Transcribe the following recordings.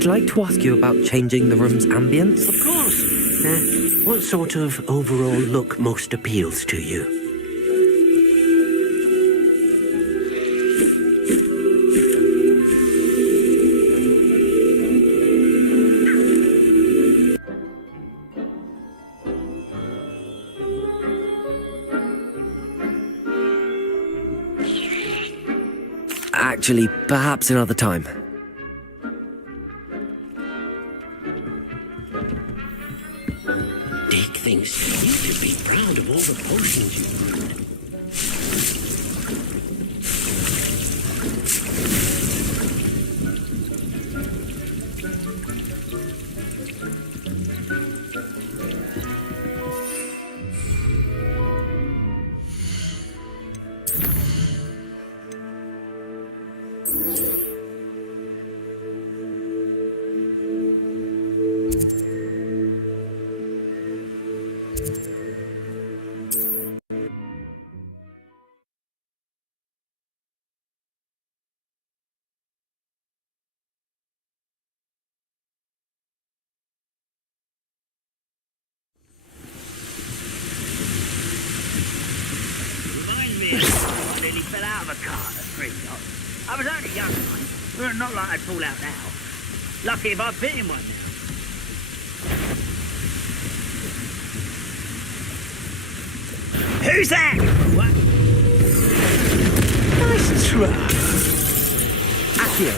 I'd like to ask you about changing the room's ambience. Of course. What sort of overall look most appeals to you? Actually, perhaps another time. Dick thinks you should be proud of all the potions you've brewed. I nearly fell out of a cart at 3 o'clock. I was only young, but not like I'd fall out now. Lucky if I bit in one now. Who's that? What? Nice try. Accio!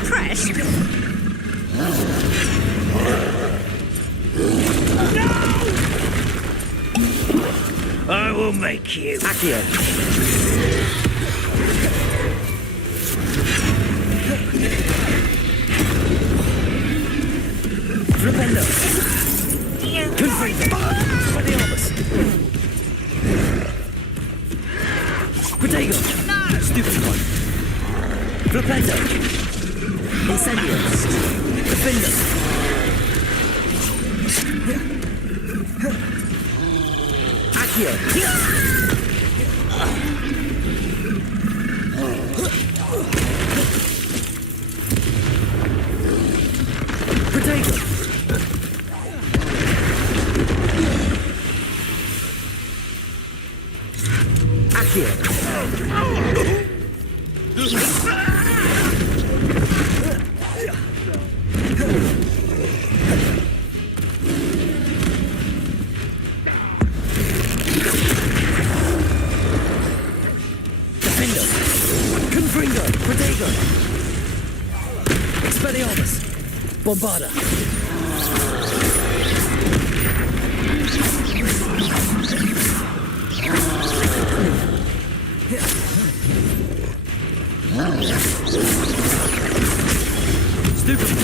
Impressed? No! I will make you. Accio! Flipendo! Expelliarmus! Protego! No! Stupid one! Flipendo! Incendio! Defender! Accio! Protego! Accio! Defendo! Confringo! Protego! Expelliarmus! Bombarda! Stupid!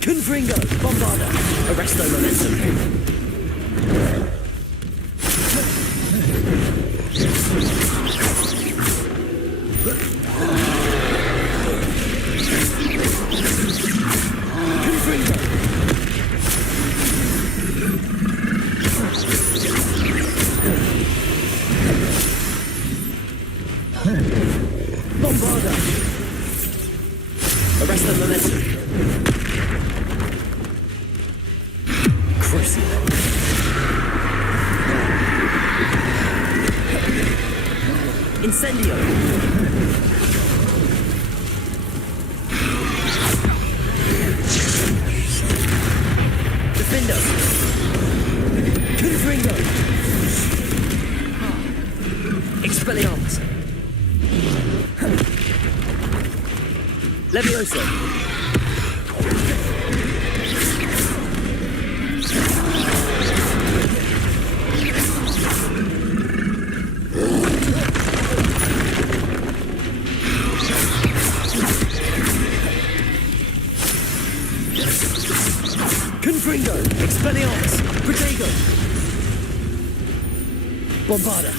Confringo! Bombarda! Arresto momentum! Bombarda! Arresto momentum! Crucible! Incendio! Defendo! Confringo! Expelliarmus! Levioso! Confringo! Expelliarmus! Protego! Bombarda!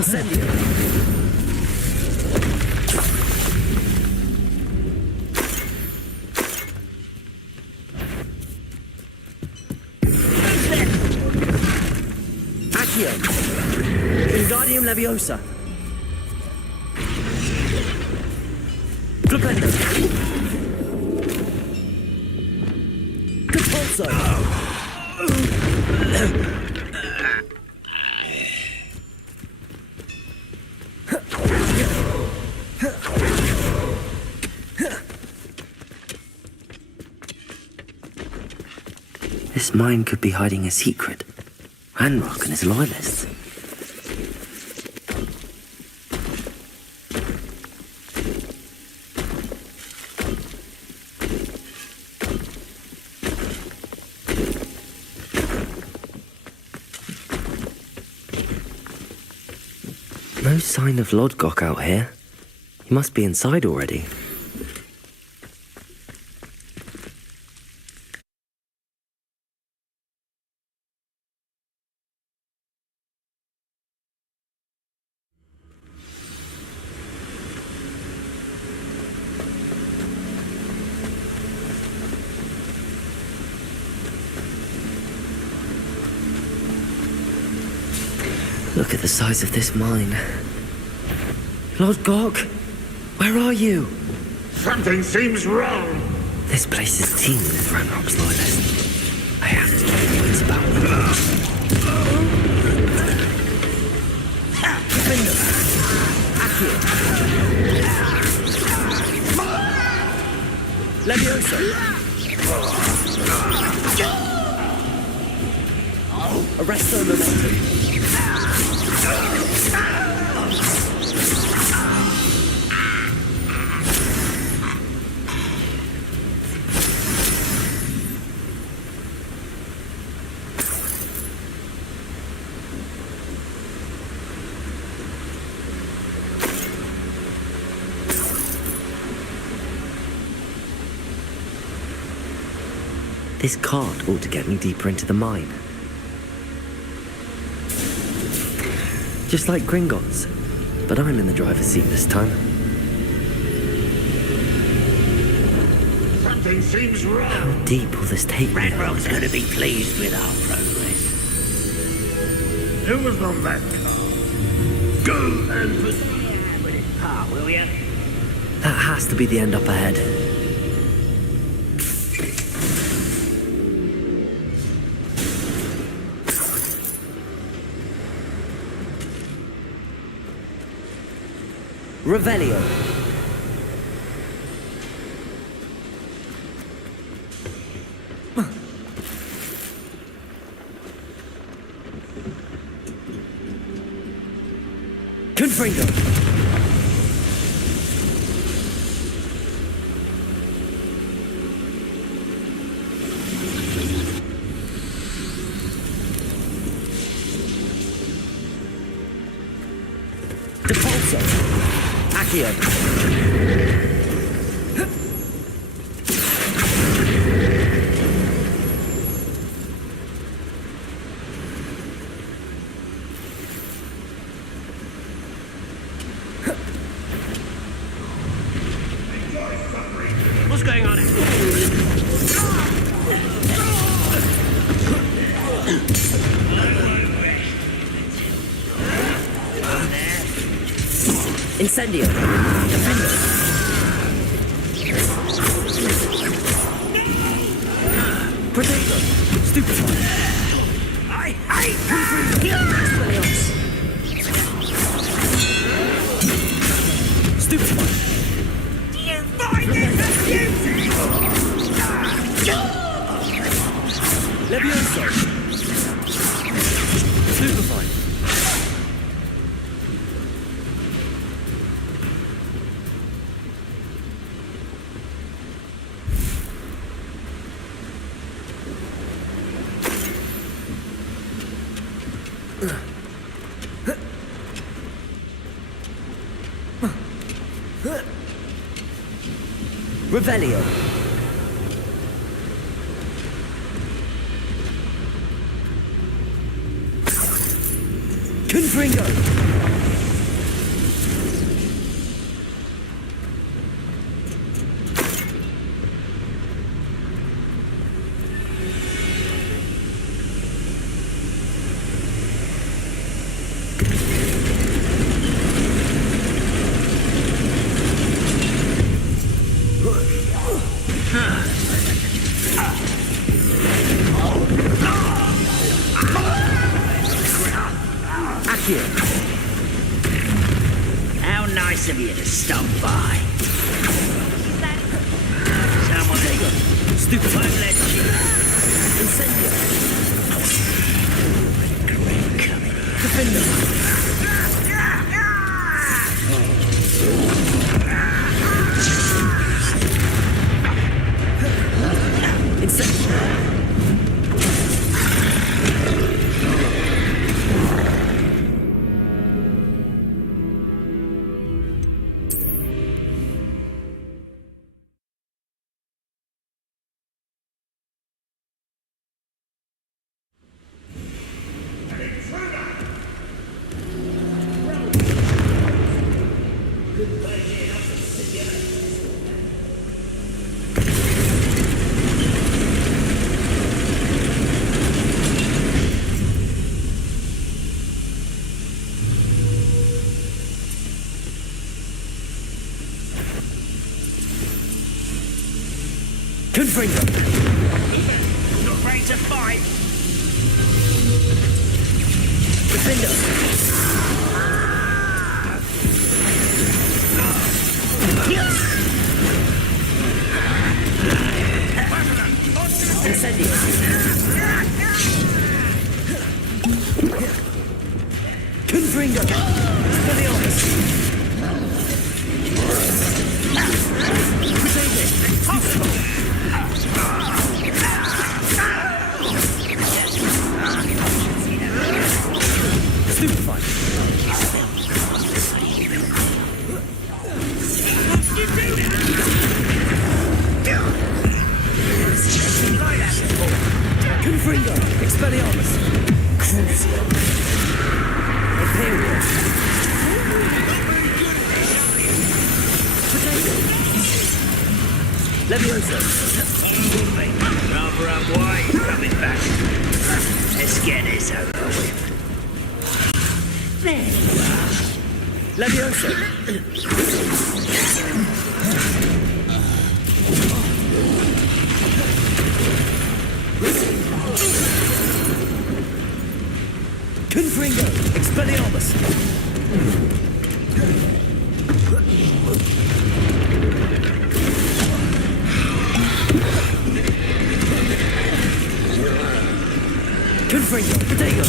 Incendio. Accio. Wingardium Leviosa. Flipendo. Compulso. This mine could be hiding a secret. Ranrock and his loyalists. No sign of Lodgok out here. He must be inside already. Look at the size of this mine. Lodgok, where are you? Something seems wrong. This place is teeming with Ranrock's loyalists. I have to get the wits about them. Accio. Leviosa. Arresto Momentum. This cart ought to get me deeper into the mine. Just like Gringotts, but I'm in the driver's seat this time. Something seems wrong. How deep will this take me? Ranrock's going to be pleased with our progress. Who was on that car? Go and With his part, will you? That has to be the end up ahead. Revelio. Confringo. Depulso. Accio. What's going on? Incendio. Protego. Stupefy. I hate Expelliarmus. Stupefy. you! Find it amusing! Levioso. Stupefy. Revelio. Confringo. Accio. How nice of you to stop by. Someone Stupefy. won't let you. Incendio. Coming. Defender. Incendio. Confringo. Not afraid to fight. Defender. Incendio. Confringo. Expelliarmus. Stupefy. Confringo. Expelliarmus. Crucio. Imperial. Potato. Levioso. Rather up why he's coming back. Let's get this over with. There you are. Levioso. Confringo. Expelliarmus. Confringo. Potato.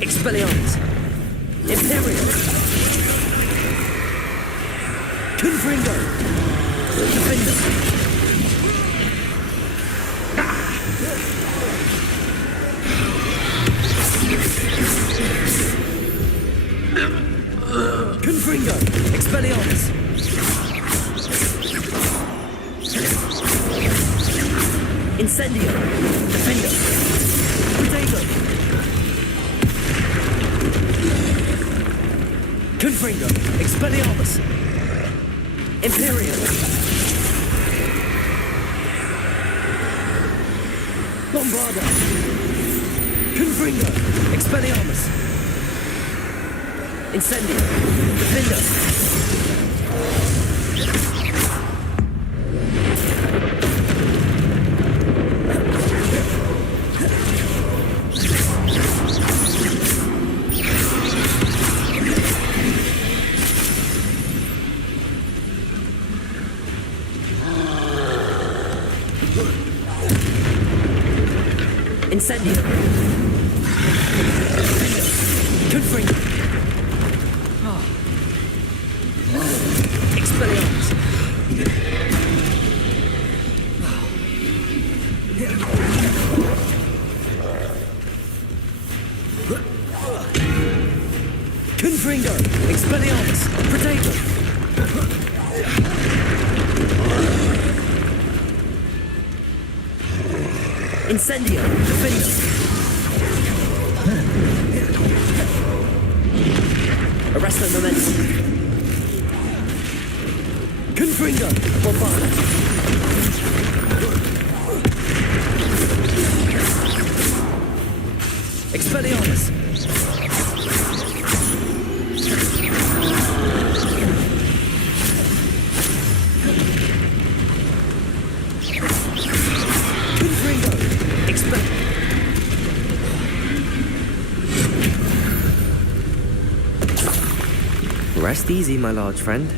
Expelliarmus. Imperial. Confringo. Defender. Confringo. Expelliarmus. Incendio. Defender. Potato. Confringo. Expelliarmus. Imperial. Bombarda. Confringo. Expelliarmus. Incendio. Defender. Incendio. Confringo. Expelliarmus. Confringo. Expelliarmus. Potato. Incendio. Defender. Arresto momentum. Confringo. Bombarda. Expelliarmus. Confringo. Rest easy, my large friend.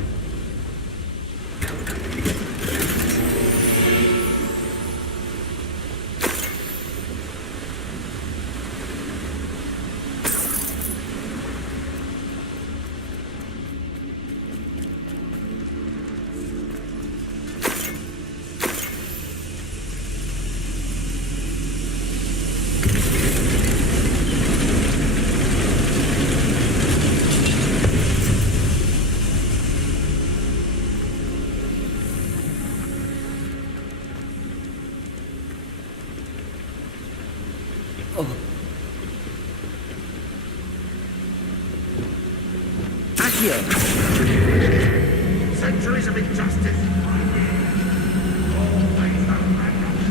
Centuries of injustice. Always the madness.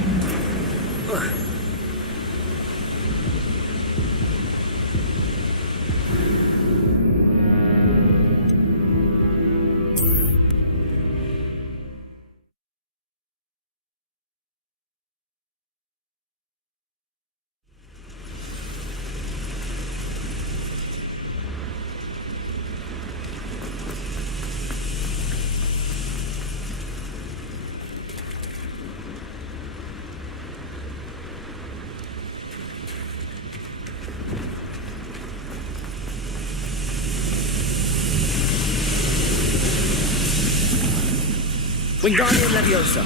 Wingardium Leviosa.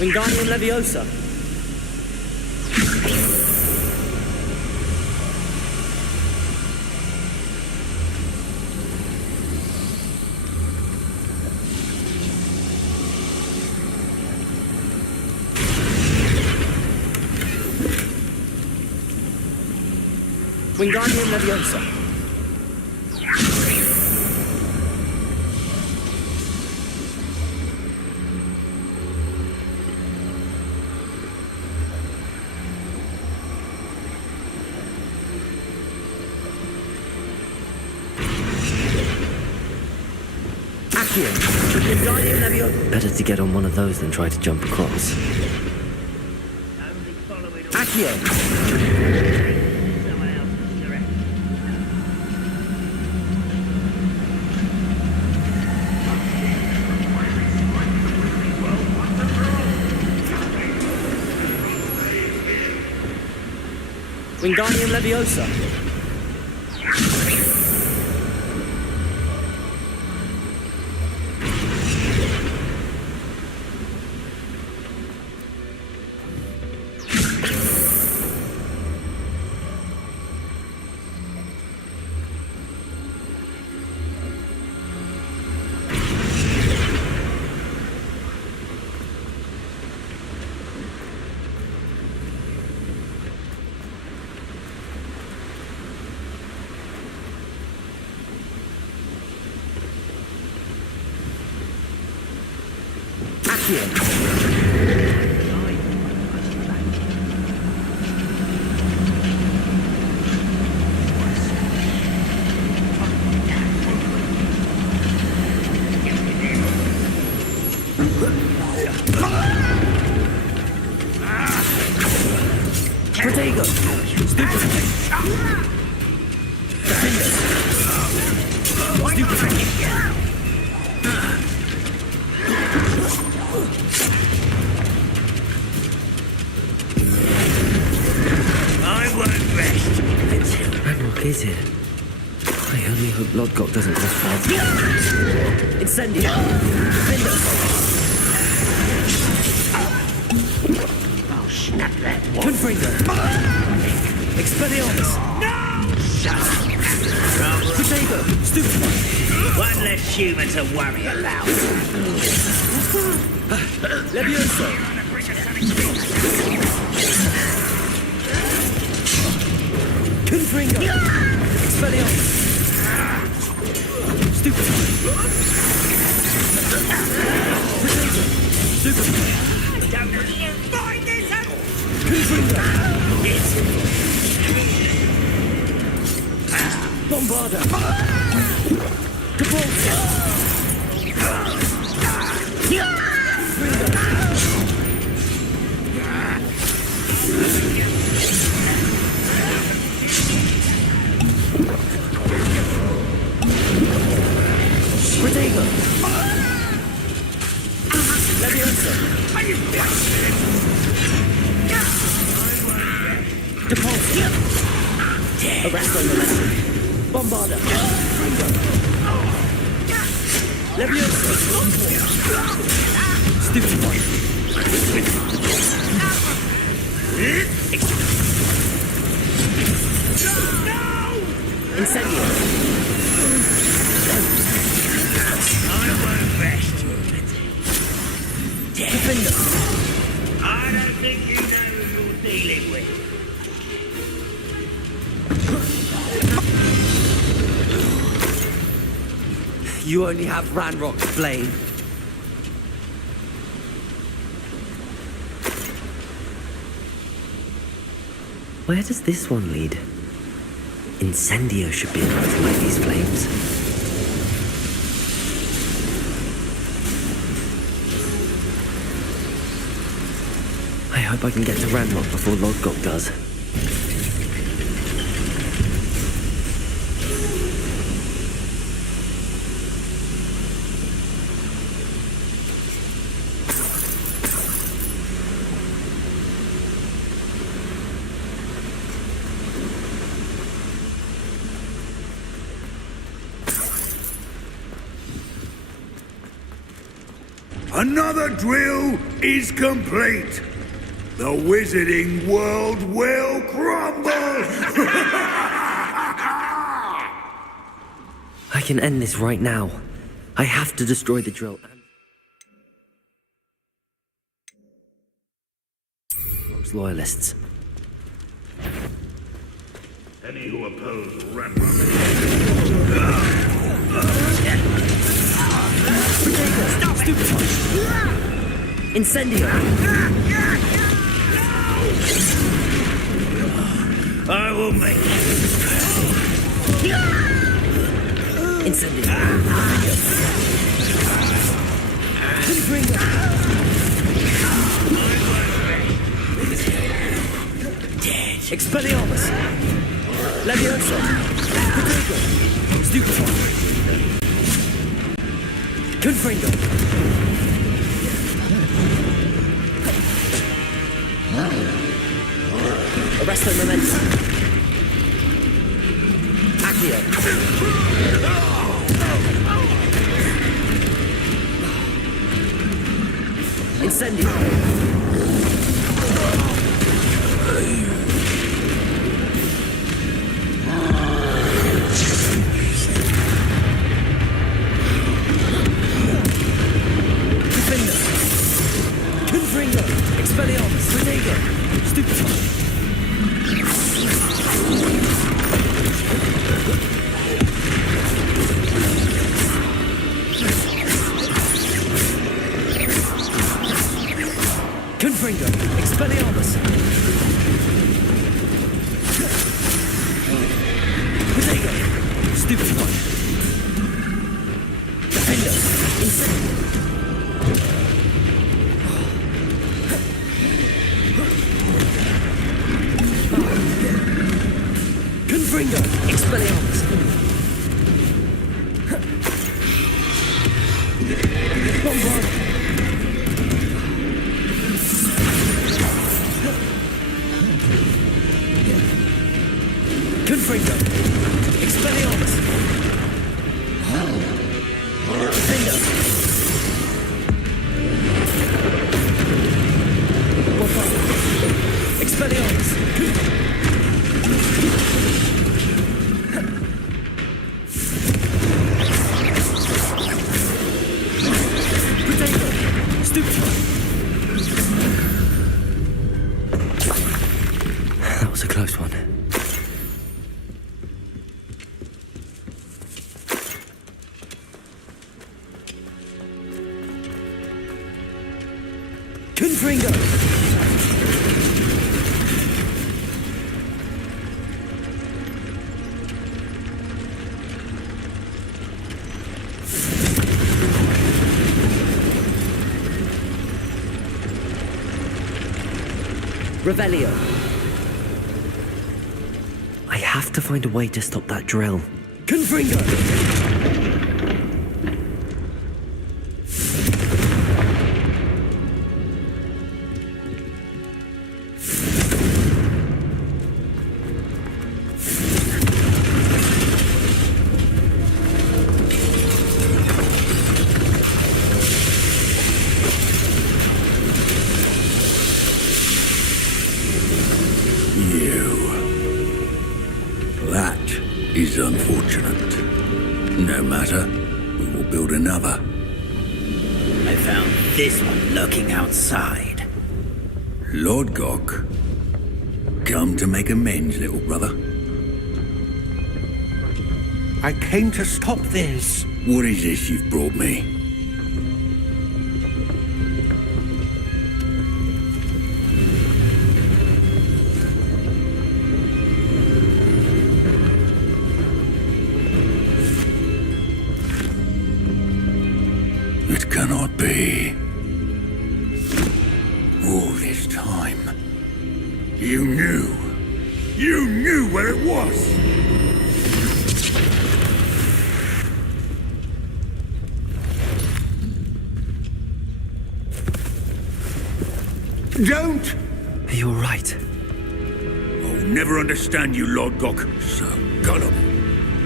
Wingardium Leviosa. Wingardium Leviosa. Wingardium Leviosa. Better to get on one of those than try to jump across. Only follow it all. Accio. Someone else's direction. Wingardium Leviosa. Protego. Stupefy. I won't rest. Ranrock is here. I only hope Lodgok doesn't cross paths. Incendio. Defender. Confringo. Expelliarmus. Potato. Stupefy. One less human to worry about. Levioso. Confringo. Expelliarmus. Stupefy. Potato. Stupefy. Don't you find this out? Confringo. Bombarda. Capulso. Protego. Levioso. Depulso. Arresto momentum. Bombarda. Levioso. Stupefy. Incendio. I won't rest. Defender. I don't think you know who you're dealing with. You only have Ranrock's blame. Where does this one lead? Incendio should be enough to light these flames. I hope I can get to Ranrock before Lodgok does. Another drill is complete. The wizarding world will crumble! I can end this right now. I have to destroy the drill. Those loyalists. Any who oppose Ranrock. Incendio. I will make it. Incendio. Confringo. Expelliarmus. Levioso. Potato. Stupefy. Confringo. Arresto momentum. Accio. Incendio. Defender. Confringo. Expelliarmus. Protego. Stupefy. Confringo. Expelliarmus. Protego. Stupefy. Defender. Incendio. Confringo. Expelliarmus. Bombard. Confringo. Expelliarmus. Defender. Bombard. Confringo! Revelio. I have to find a way to stop that drill. Confringo! That is unfortunate. No matter, we will build another. I found this one lurking outside. Lord Gok, come to make amends, little brother. I came to stop this. What is this you've brought me? It cannot be. All this time, you knew. You knew where it was. Don't! You're right. I'll never understand you, Lord Gok. So gullible.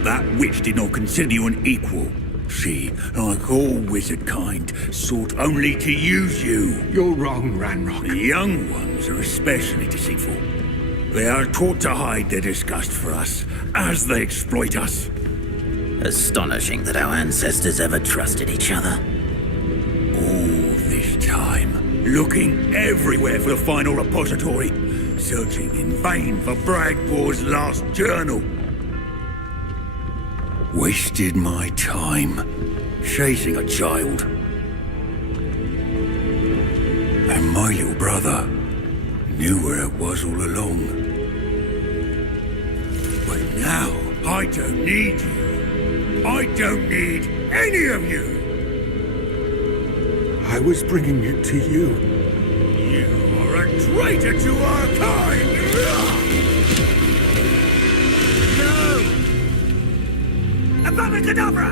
That witch did not consider you an equal. She, like all wizard kind, sought only to use you. You're wrong, Ranrock. The young ones are especially deceitful. They are taught to hide their disgust for us, as they exploit us. Astonishing that our ancestors ever trusted each other. All this time, looking everywhere for the final repository, searching in vain for Bragbor's last journal. Wasted my time chasing a child. And my little brother knew where it was all along. But now, I don't need you. I don't need any of you. I was bringing it to you. You are a traitor to our kind! Abracadabra!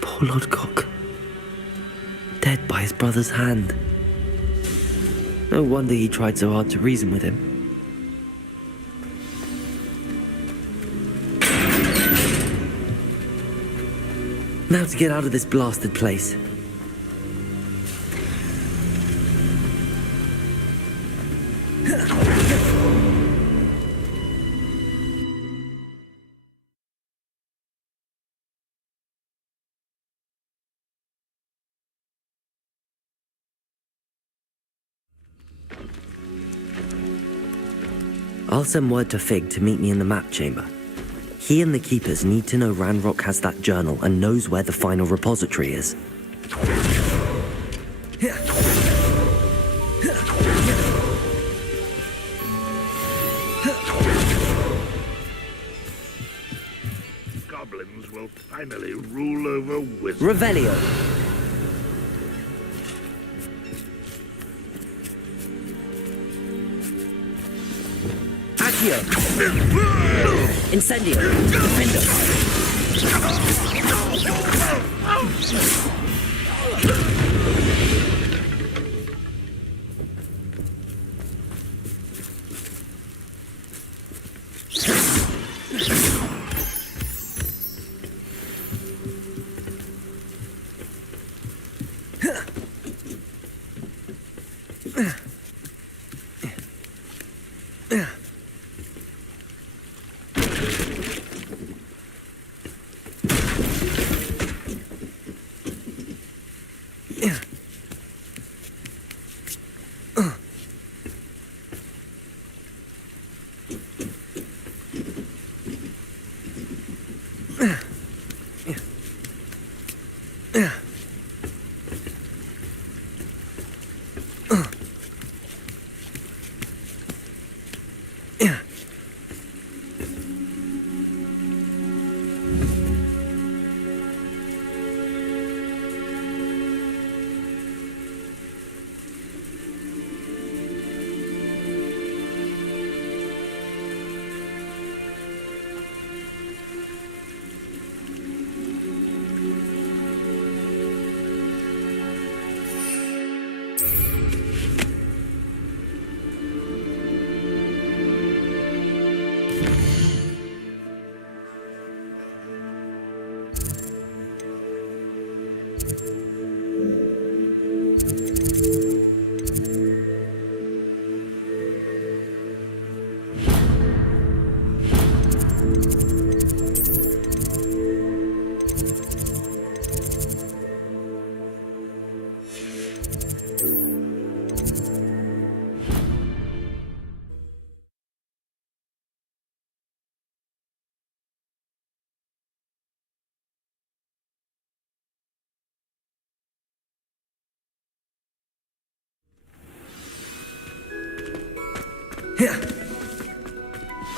Poor Lord Cock. Dead by his brother's hand. No wonder he tried so hard to reason with him. Now to get out of this blasted place. I'll send word to Fig to meet me in the map chamber. He and the Keepers need to know Ranrock has that journal and knows where the final repository is. Goblins will finally rule over wizards. Revelio. Accio. Incendio. Defender.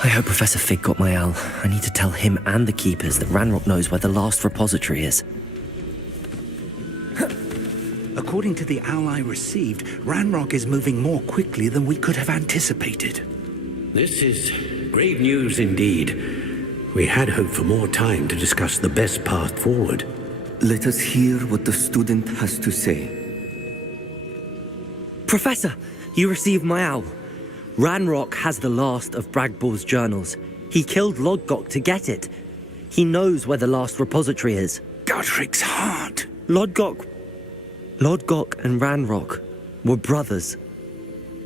I hope Professor Fig got my owl. I need to tell him and the Keepers that Ranrock knows where the last repository is. According to the owl I received, Ranrock is moving more quickly than we could have anticipated. This is great news indeed. We had hoped for more time to discuss the best path forward. Let us hear what the student has to say. Professor, you received my owl. Ranrock has the last of Bragbor's journals. He killed Lodgok to get it. He knows where the last repository is. Godric's heart. Lodgok and Ranrock were brothers.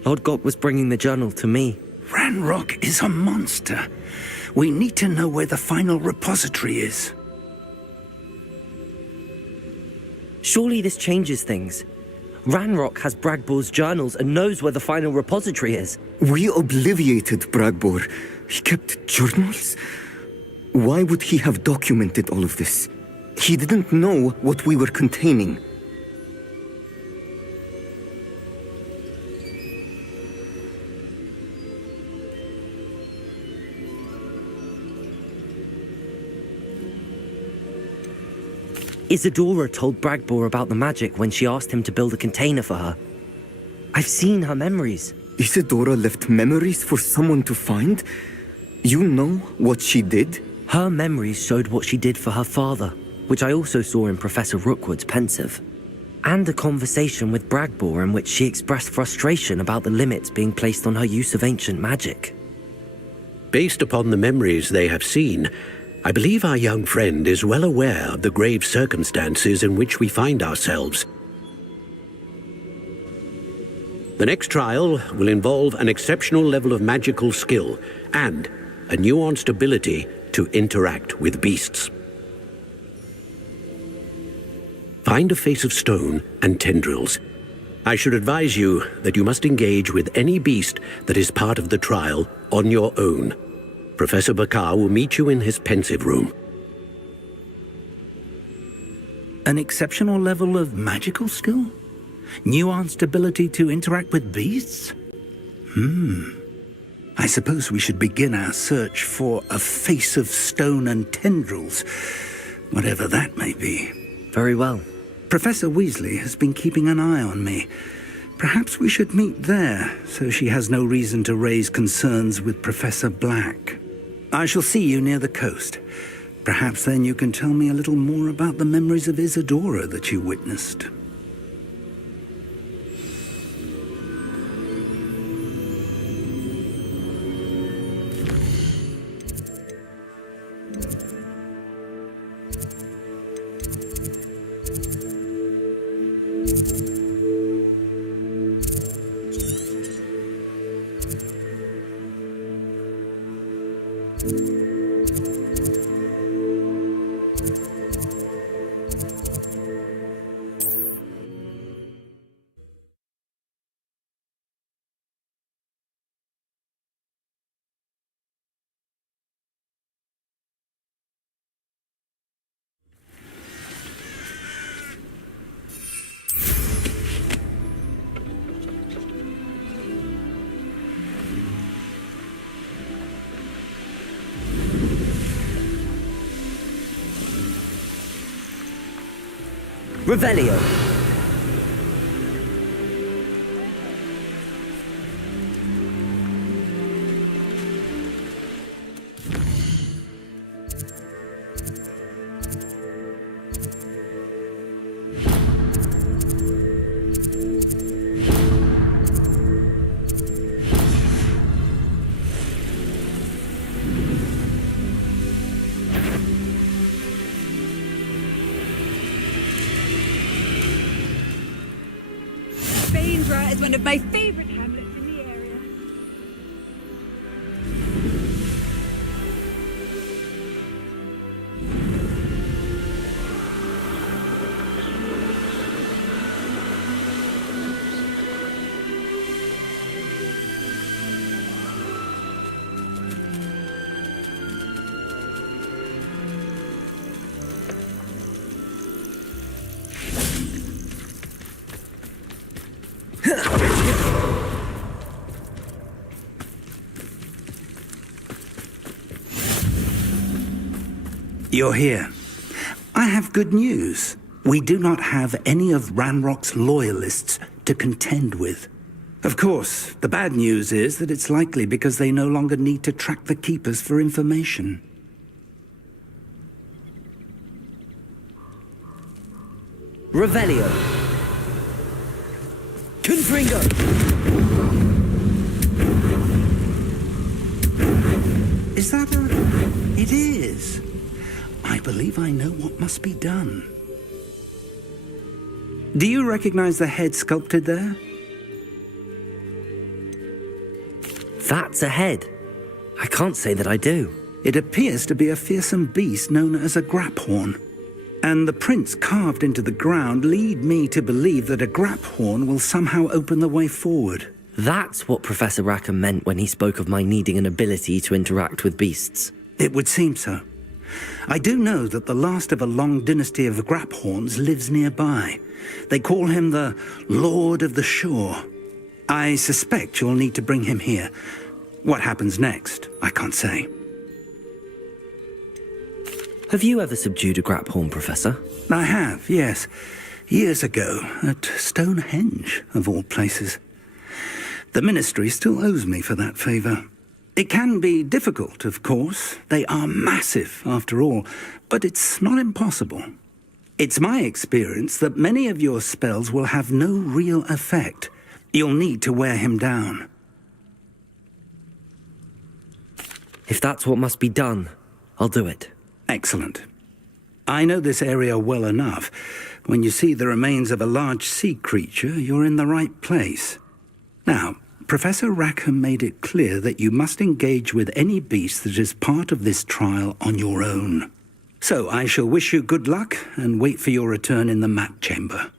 Lodgok was bringing the journal to me. Ranrock is a monster. We need to know where the final repository is. Surely this changes things. Ranrock has Bragbor's journals and knows where the final repository is. We obliviated Bragbor. He kept journals? Why would he have documented all of this? He didn't know what we were containing. Isadora told Bragbor about the magic when she asked him to build a container for her. I've seen her memories. Isadora left memories for someone to find? You know what she did? Her memories showed what she did for her father, which I also saw in Professor Rookwood's pensive. And a conversation with Bragbor in which she expressed frustration about the limits being placed on her use of ancient magic. Based upon the memories they have seen, I believe our young friend is well aware of the grave circumstances in which we find ourselves. The next trial will involve an exceptional level of magical skill and a nuanced ability to interact with beasts. Find a face of stone and tendrils. I should advise you that you must engage with any beast that is part of the trial on your own. Professor Bakar will meet you in his pensive room. An exceptional level of magical skill? Nuanced ability to interact with beasts? I suppose we should begin our search for a face of stone and tendrils, whatever that may be. Very well. Professor Weasley has been keeping an eye on me. Perhaps we should meet there, so she has no reason to raise concerns with Professor Black. I shall see you near the coast. Perhaps then you can tell me a little more about the memories of Isadora that you witnessed. Revelio. Bainborough is one of my favourite hamlets in the area. You're here. I have good news. We do not have any of Ranrock's loyalists to contend with. Of course, the bad news is that it's likely because they no longer need to track the Keepers for information. Revelio. Confringo. Is that a... It is. I believe I know what must be done. Do you recognize the head sculpted there? That's a head. I can't say that I do. It appears to be a fearsome beast known as a graphorn. And the prints carved into the ground lead me to believe that a graphorn will somehow open the way forward. That's what Professor Rackham meant when he spoke of my needing an ability to interact with beasts. It would seem so. I do know that the last of a long dynasty of graphorns lives nearby. They call him the Lord of the Shore. I suspect you'll need to bring him here. What happens next, I can't say. Have you ever subdued a graphorn, Professor? I have, yes. Years ago, at Stonehenge, of all places. The Ministry still owes me for that favour. It can be difficult, of course. They are massive, after all, but it's not impossible. It's my experience that many of your spells will have no real effect. You'll need to wear him down. If that's what must be done, I'll do it. Excellent. I know this area well enough. When you see the remains of a large sea creature, you're in the right place. Now, Professor Rackham made it clear that you must engage with any beast that is part of this trial on your own. So I shall wish you good luck and wait for your return in the mat chamber.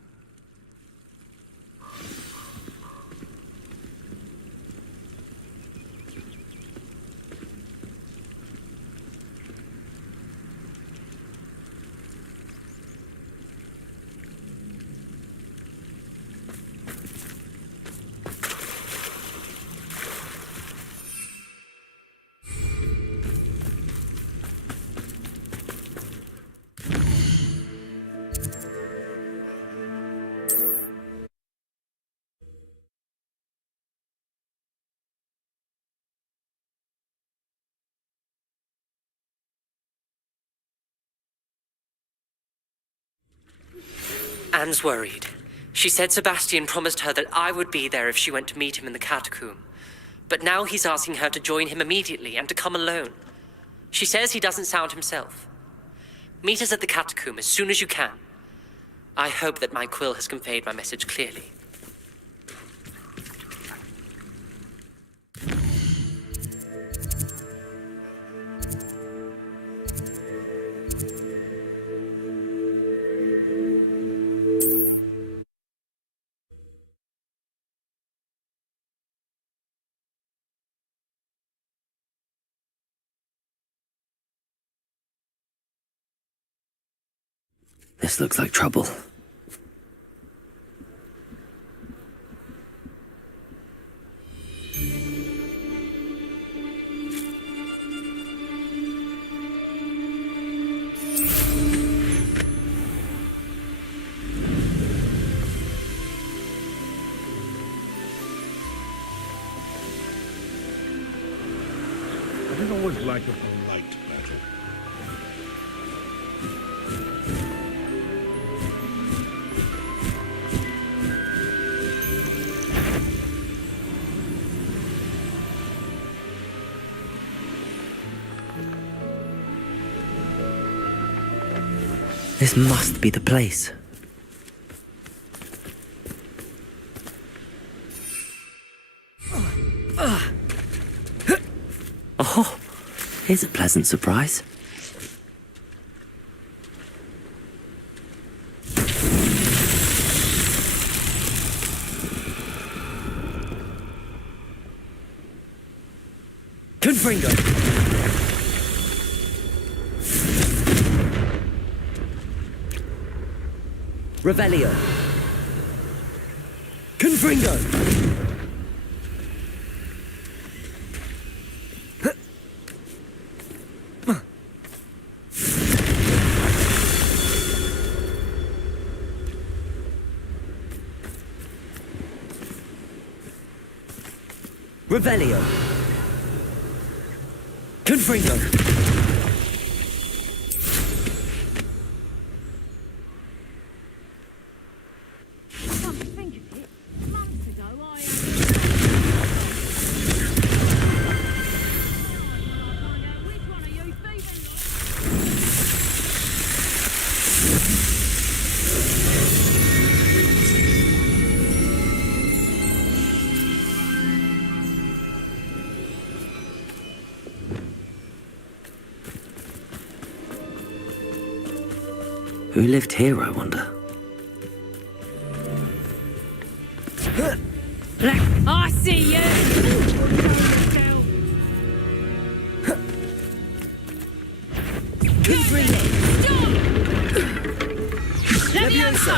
Anne's worried. She said Sebastian promised her that I would be there if she went to meet him in the catacomb. But now he's asking her to join him immediately and to come alone. She says he doesn't sound himself. Meet us at the catacomb as soon as you can. I hope that my quill has conveyed my message clearly. This looks like trouble. looked like a light battle. This must be the place. Oh, here's a pleasant surprise. Confringo! Revelio. Confringo. Revelio. Confringo. Who lived here, I wonder? I see you! Levioso!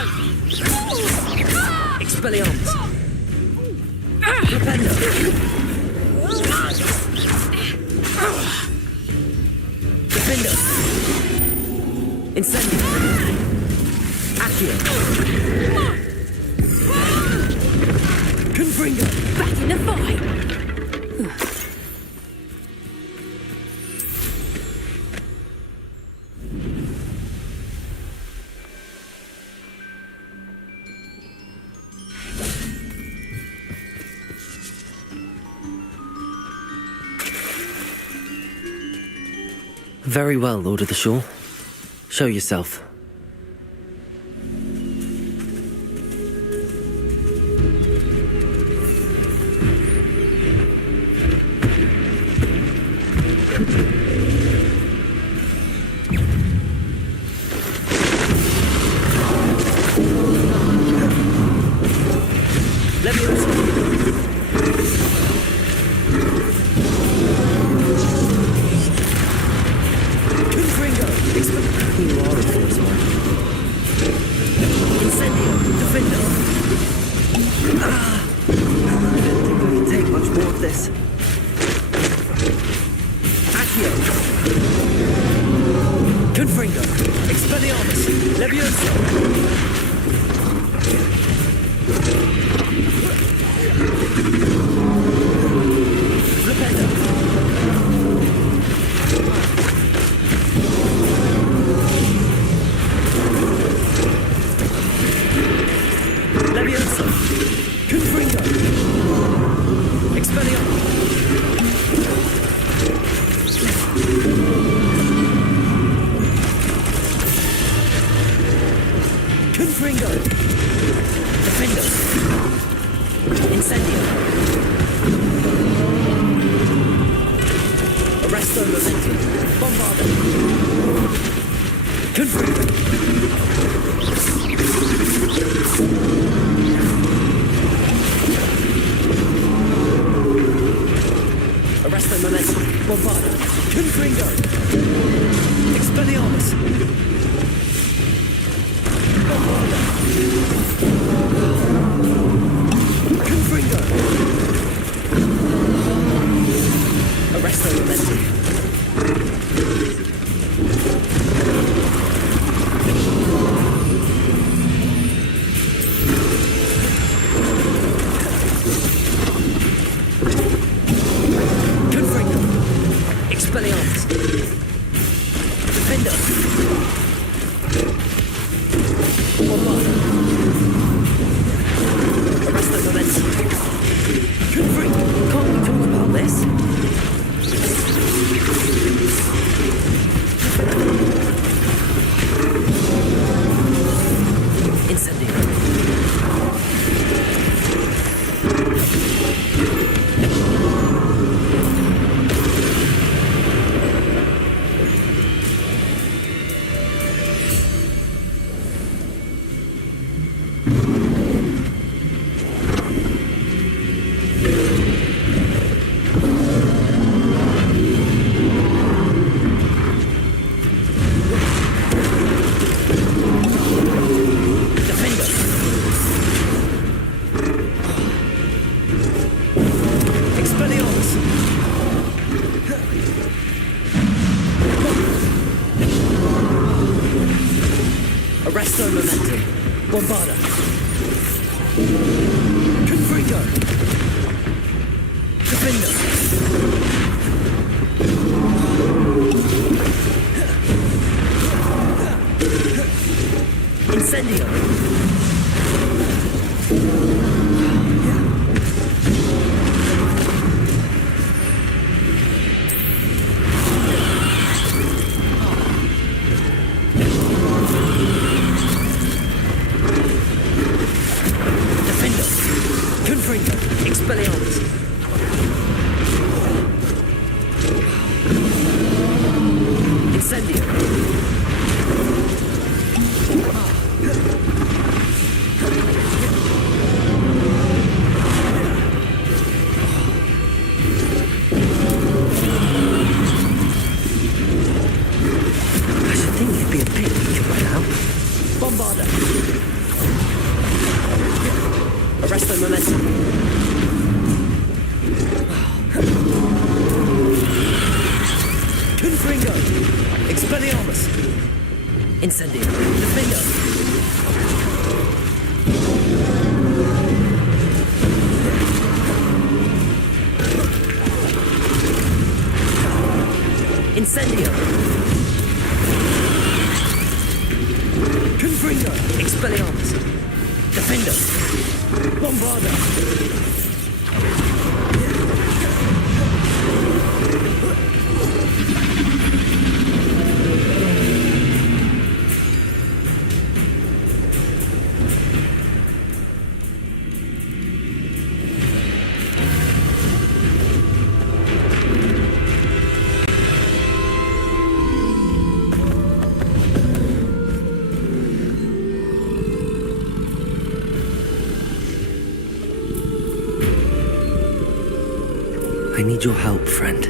Expelliarmus! Propendo! Defendo! Incendio! Accio! Confringo! Back in the fight! Very well, Lord of the Shore. Show yourself. Resto momentum. Bombarda. Confringo. Defender. Incendio. Defender. Confringo. Expelliarmus. Incendio. I should think you'd be a bit weaker by now. Bombarda. Arresto momentum. Confringo. Expelliarmus. Incendio. Defender. Incendio. Confringo. Expelliarmus. Defender. Bombarda. I need your help, friend.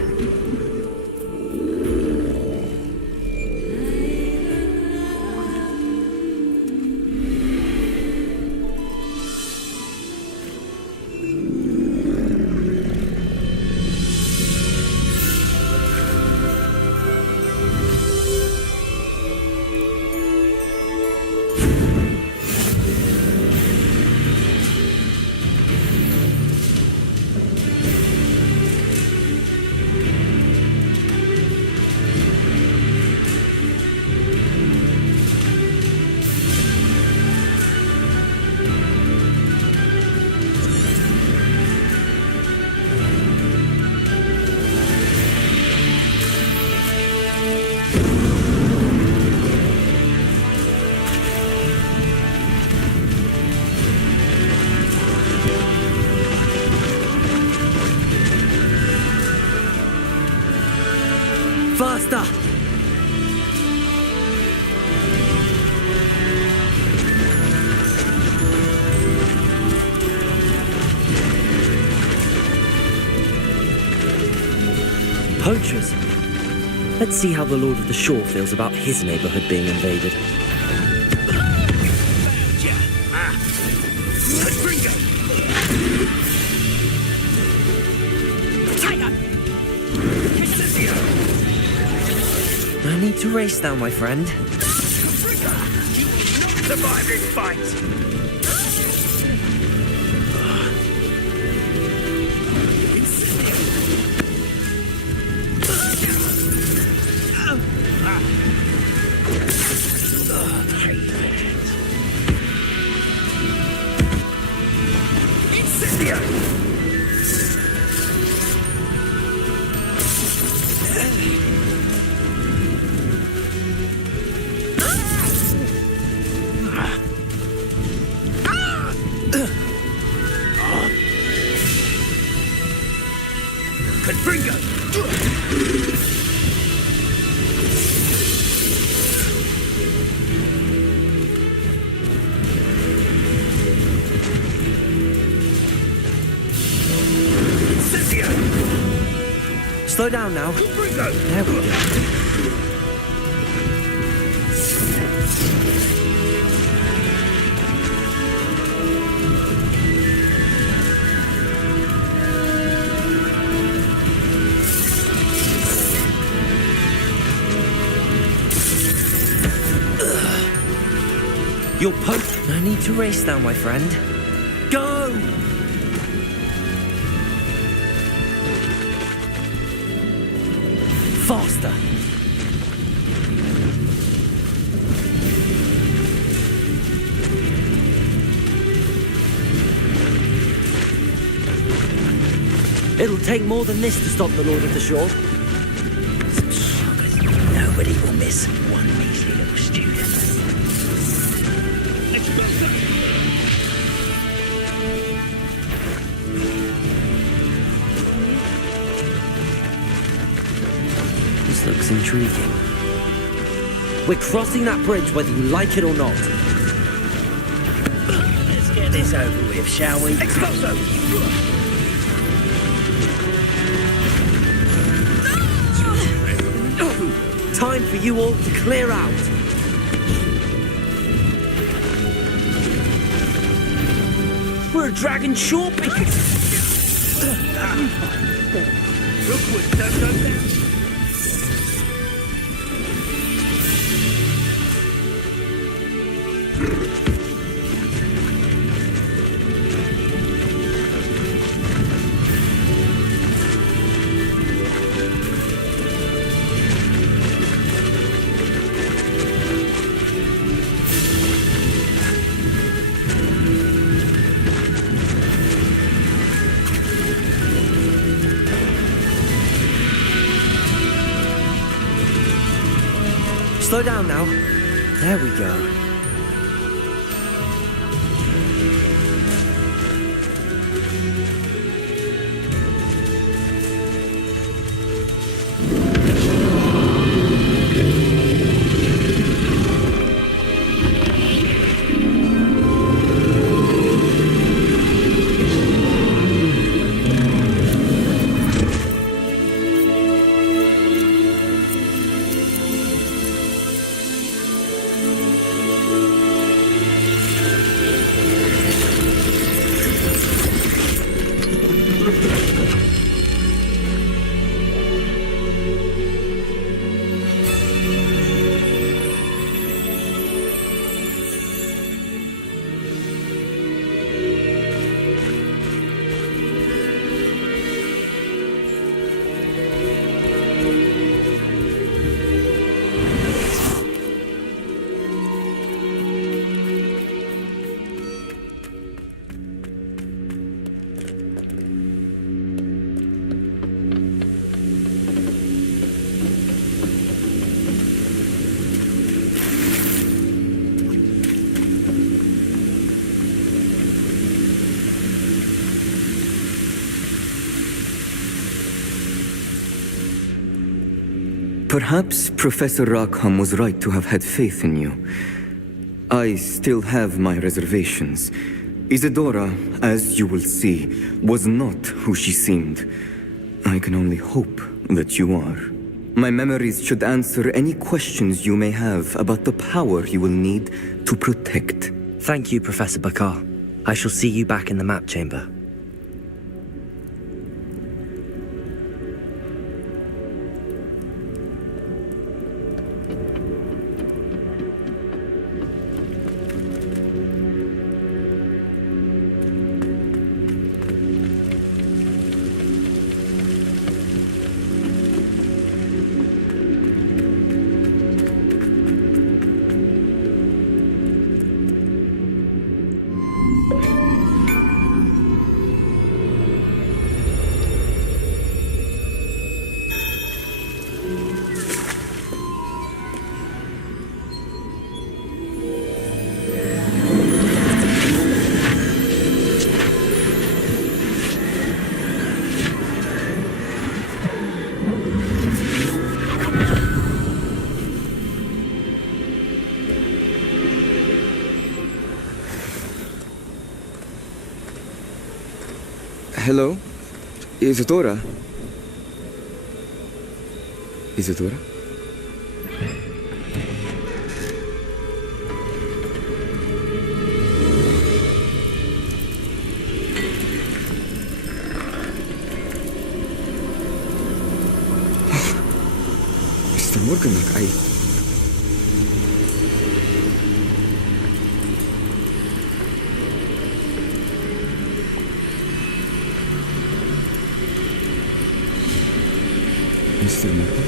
Faster! Poachers. Let's see how the Lord of the Shore feels about his neighborhood being invaded. No need to race now, my friend. Survive this fight! Slow down now. There we go. Your poke. No need to race now, my friend. Go! Faster! It'll take more than this to stop the Lord of the Shore. Nobody will miss one measly little student. This looks intriguing. We're crossing that bridge whether you like it or not. Let's get this over with, shall we? Expulso! Time for you all to clear out. We're a dragon shore picket. Rookwood, don't go there. Slow down now. There we go. Perhaps Professor Rackham was right to have had faith in you. I still have my reservations. Isadora, as you will see, was not who she seemed. I can only hope that you are. My memories should answer any questions you may have about the power you will need to protect. Thank you, Professor Bakar. I shall see you back in the map chamber. Hello? Isadora? Isadora? Mr. Morganlock, Mr. Morton?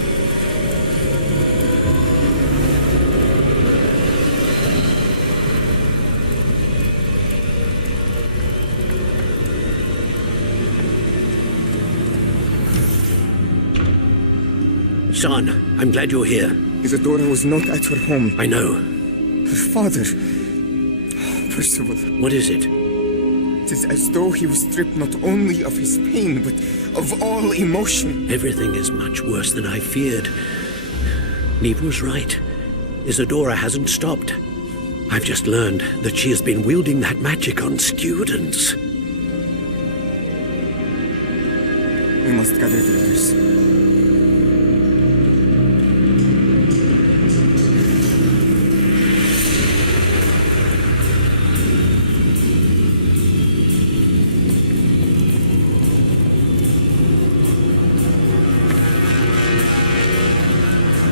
Son, I'm glad you're here. Isadora was not at her home. I know. Her father... Percival. What is it? It is as though he was stripped not only of his pain, but of all emotion. Everything is much worse than I feared. Neve was right. Isadora hasn't stopped. I've just learned that she has been wielding that magic on students. We must gather the others.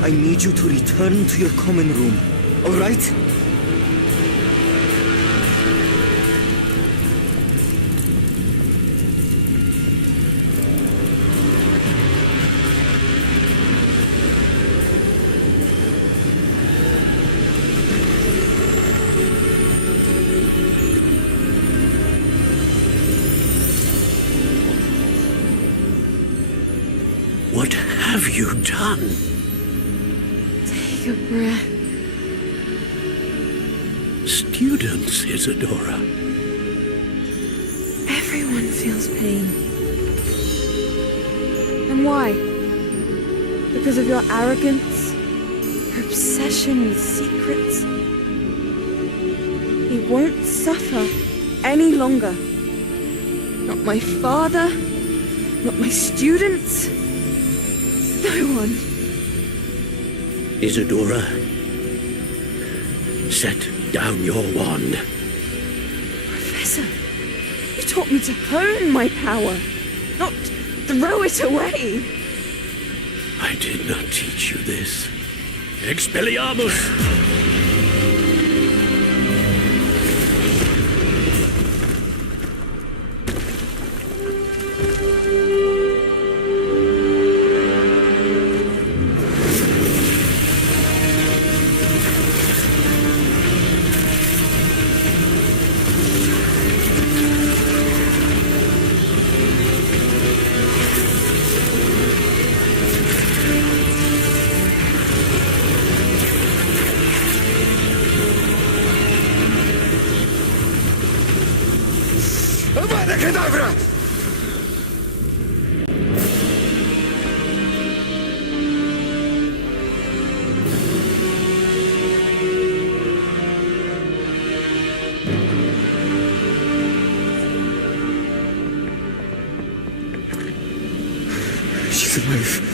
I need you to return to your common room, all right? What have you done? Take a breath. Students, Isadora. Everyone feels pain. And why? Because of your arrogance? Your obsession with secrets? He won't suffer any longer. Not my father, not my students, no one. Isadora, set down your wand. Professor, you taught me to hone my power, not throw it away. I did not teach you this. Expelliarmus! She's alive.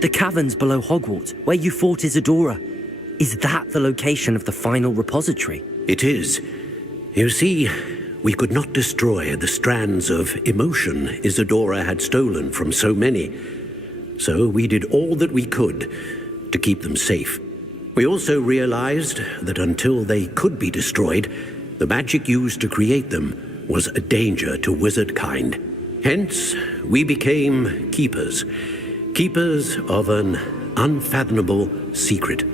The caverns below Hogwarts, where you fought Isadora. Is that the location of the final repository? It is. You see, we could not destroy the strands of emotion Isadora had stolen from so many. So we did all that we could to keep them safe. We also realized that until they could be destroyed, the magic used to create them was a danger to wizard kind. Hence, we became keepers. Keepers of an unfathomable secret.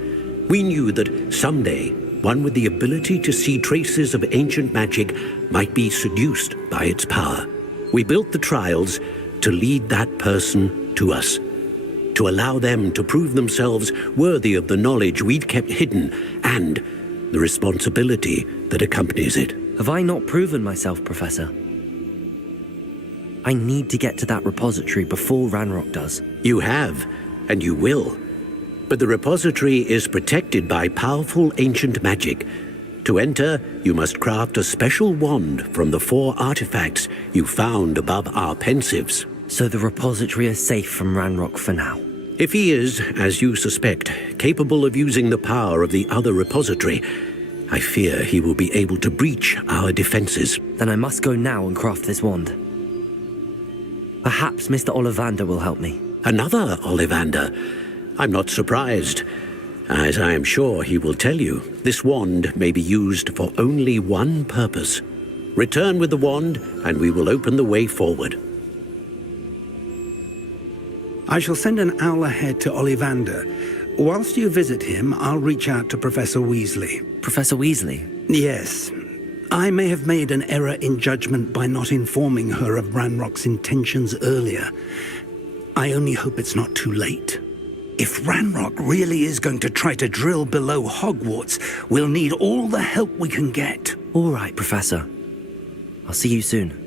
We knew that someday, one with the ability to see traces of ancient magic might be seduced by its power. We built the trials to lead that person to us, to allow them to prove themselves worthy of the knowledge we'd kept hidden and the responsibility that accompanies it. Have I not proven myself, Professor? I need to get to that repository before Ranrock does. You have, and you will. But the repository is protected by powerful ancient magic. To enter, you must craft a special wand from the 4 artifacts you found above our pensives. So the repository is safe from Ranrock for now? If he is, as you suspect, capable of using the power of the other repository, I fear he will be able to breach our defenses. Then I must go now and craft this wand. Perhaps Mr. Ollivander will help me. Another Ollivander? I'm not surprised. As I am sure he will tell you, this wand may be used for only one purpose. Return with the wand, and we will open the way forward. I shall send an owl ahead to Ollivander. Whilst you visit him, I'll reach out to Professor Weasley. Professor Weasley? Yes. I may have made an error in judgment by not informing her of Ranrock's intentions earlier. I only hope it's not too late. If Ranrock really is going to try to drill below Hogwarts, we'll need all the help we can get. All right, Professor. I'll see you soon.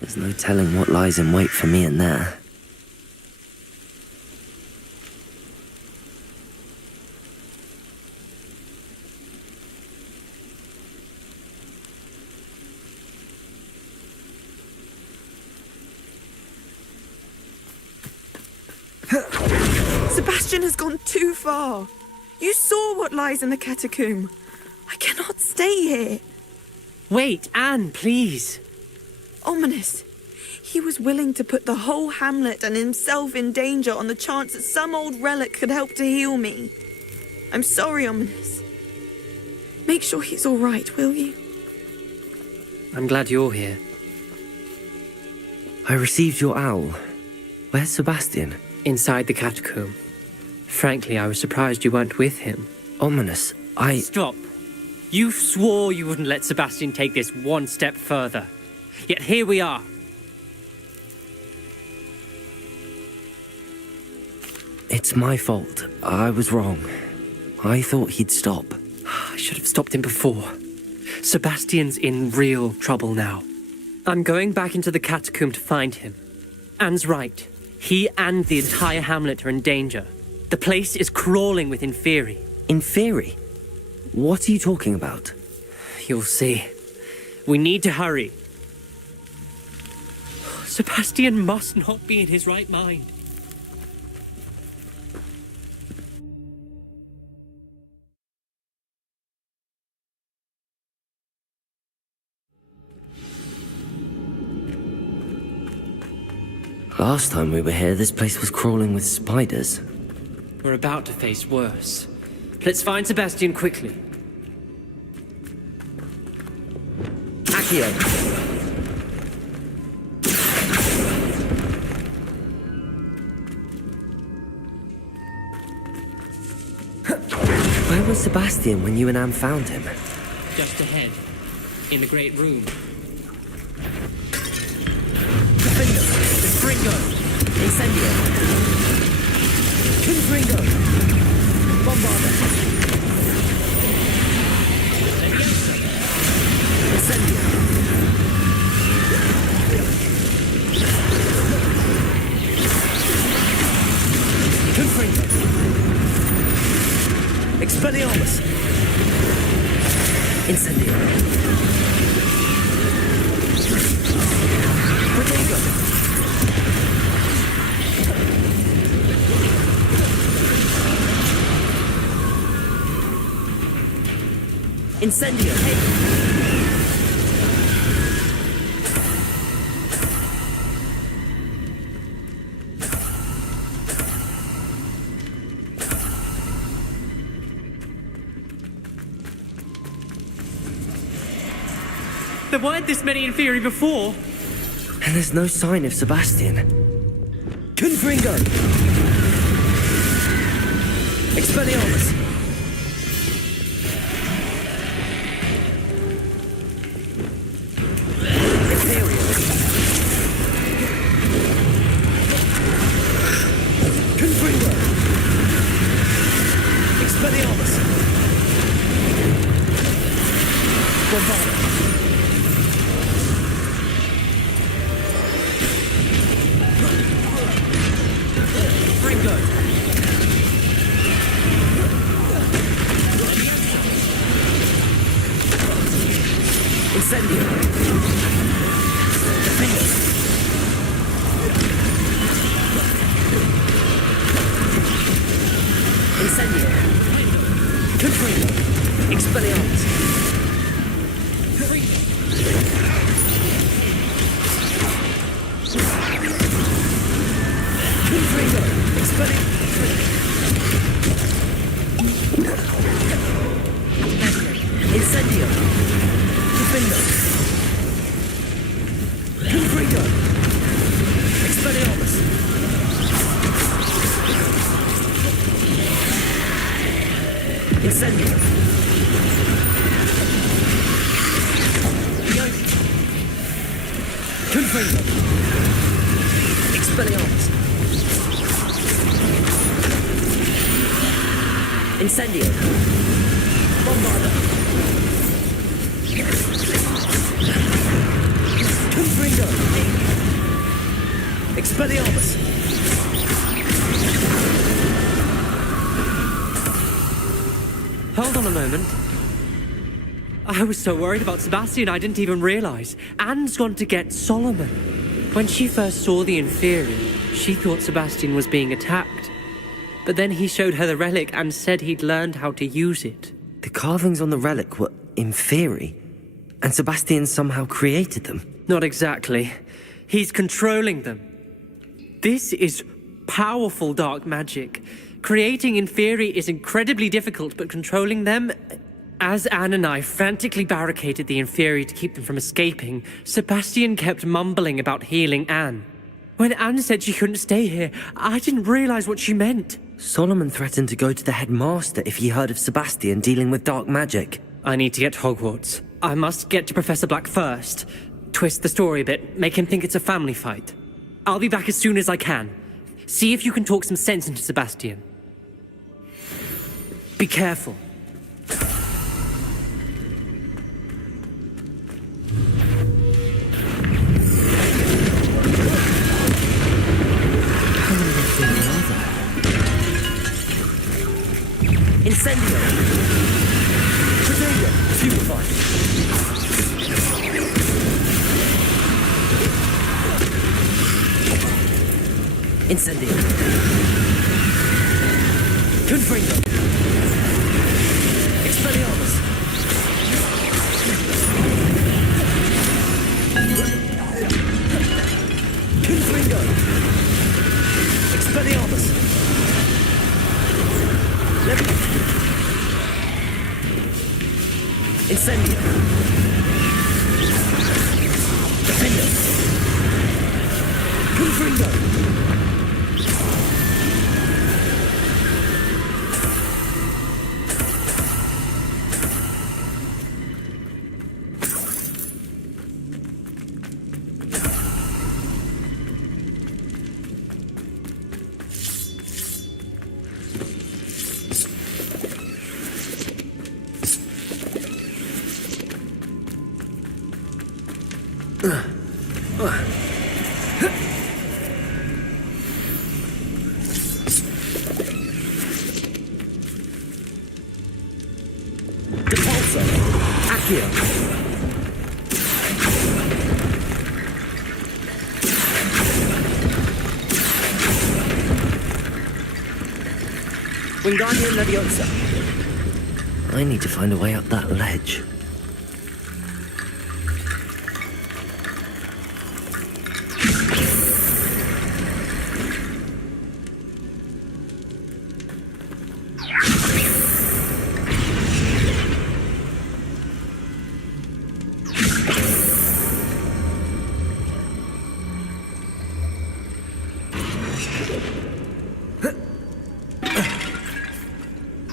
There's no telling what lies in wait for me in there. Sebastian has gone too far. You saw what lies in the catacomb. I cannot stay here. Wait, Anne, please. Ominous. He was willing to put the whole hamlet and himself in danger on the chance that some old relic could help to heal me. I'm sorry, Ominous. Make sure he's all right, will you? I'm glad you're here. I received your owl. Where's Sebastian? Inside the catacomb. Frankly, I was surprised you weren't with him. Ominous, Stop. You swore you wouldn't let Sebastian take this one step further. Yet here we are. It's my fault. I was wrong. I thought he'd stop. I should have stopped him before. Sebastian's in real trouble now. I'm going back into the catacomb to find him. Anne's right. He and the entire hamlet are in danger. The place is crawling with Inferi. Inferi? What are you talking about? You'll see. We need to hurry. Sebastian must not be in his right mind. Last time we were here, this place was crawling with spiders. We're about to face worse. Let's find Sebastian quickly. Accio! Where was Sebastian when you and Anne found him? Just ahead, in the great room. The Fringo! Incendio. Confringo. Bombarda. Incendio. Confringo. Expelliarmus. Incendio. Protego. Incendio. There weren't this many in theory before. And there's no sign of Sebastian. Confringo! Expelliarmus! Imperial! Confringo! Expelliarmus! Bombarda! Incendio. Defender. Incendio. Confringo. Expelliarmus. Confringo. Incendio. Defender. Confringo. Expelliarmus. Incendio. Confringo. Expelliarmus. Incendio. Bombarda. Confringo. Expelliarmus. Hold on a moment. I was so worried about Sebastian I didn't even realize. Anne's gone to get Solomon. When she first saw the Inferi, she thought Sebastian was being attacked. But then he showed her the relic and said he'd learned how to use it. The carvings on the relic were Inferi, and Sebastian somehow created them. Not exactly. He's controlling them. This is powerful dark magic. Creating Inferi is incredibly difficult, but controlling them... As Anne and I frantically barricaded the Inferi to keep them from escaping, Sebastian kept mumbling about healing Anne. When Anne said she couldn't stay here, I didn't realize what she meant. Solomon threatened to go to the headmaster if he heard of Sebastian dealing with dark magic. I need to get to Hogwarts. I must get to Professor Black first. Twist the story a bit, make him think it's a family fight. I'll be back as soon as I can. See if you can talk some sense into Sebastian. Be careful. Incendio! Protego! Purify! Incendio! Confringo! Expelliarmus! Confringo! Expelliarmus! Incendio! Defender! Confringo! Depulso. Accio. Wingardium Leviosa. I need to find a way up that ledge.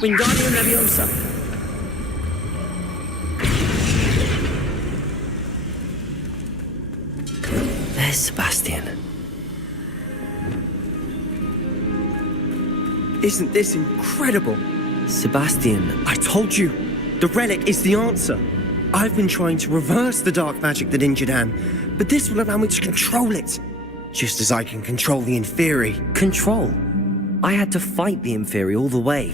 Wingardium Leviosa. There's Sebastian. Isn't this incredible? Sebastian. I told you, the relic is the answer. I've been trying to reverse the dark magic that injured Anne, but this will allow me to control it. Just as I can control the Inferi. Control? I had to fight the Inferi all the way.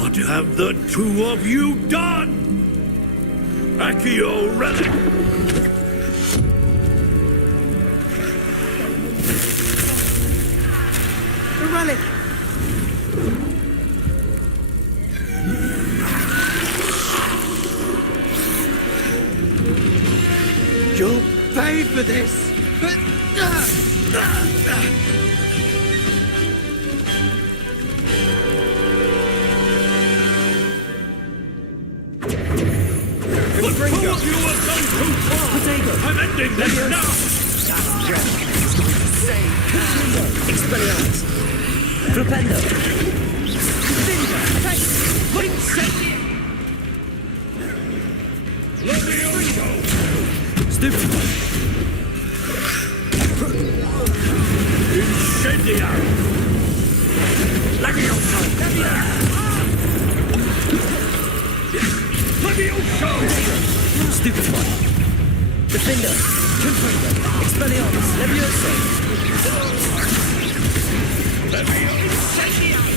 What have the two of you done? Accio relic! The relic! You'll pay for this! I'm ending this now! Expelliarmus. Flipendo. Stupefy. Incendiary! Levioso! Levioso! Stupefy. Defender. Confringo. Expelliarmus. Levioso. Incendiary!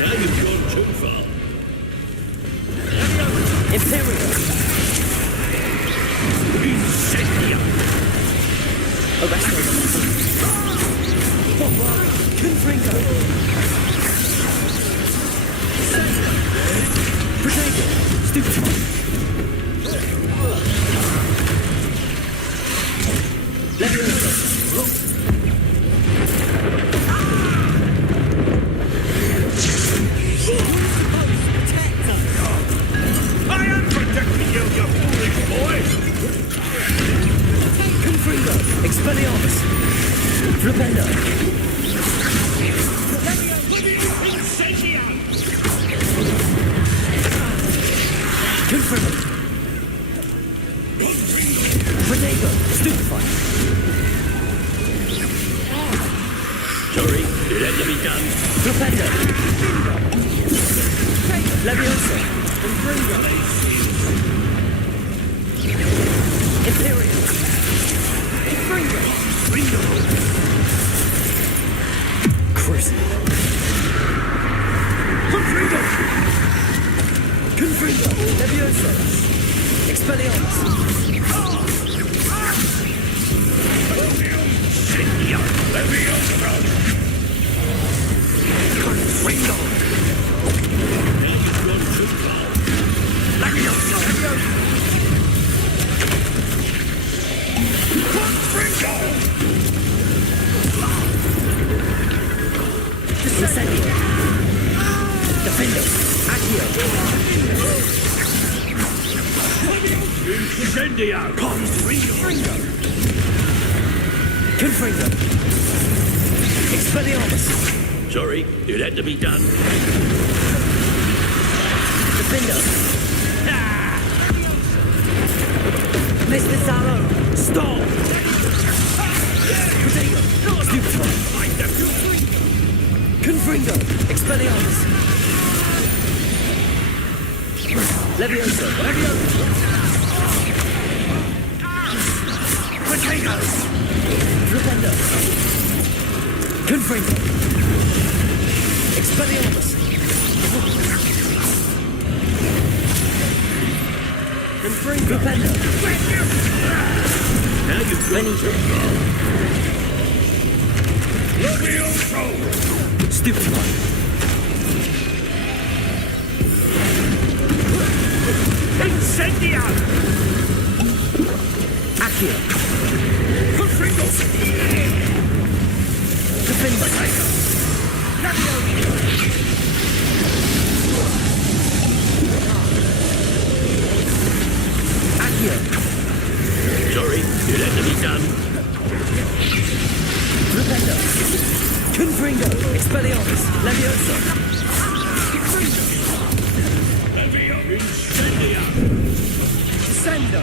Now you've gone too far. Imperial. Incendiary! Arresto. Confringo. Protego. Stupefy. Levioso. I am protecting you, you foolish boy! Confringo. Expelliarmus. Flipendo. Incendiary! Confringo. Protego. Stupefy. Sorry, it had to be done. Flipendo. Levioso. Confringo. Imperial. Confringo. Crucible. Confringo. Confringo. Levioso. Expelliarmus. Levioso! Confringo! Now you've gone too far. Levioso! Confringo! Incendio. Defender. Accio. Incendiary! Confringo! Confringo. Expelliarmus. Sorry, it had to be done. Defender. Mr. Sallow. Stop. Protego. Stupefy. Confringo. Expelliarmus. Levioso. Levioso. Potatoes! Flipendo. Confringo. Expelliarmus. Confringo. Flipendo. Now you've got Benito. Levioso! Stupid one. Incendio! Accio. Confringo! Defendo. Accio. Sorry, you'll have to be done. Flipendo. Confringo. Expelliarmus. Levioso. Incendio! Sendo.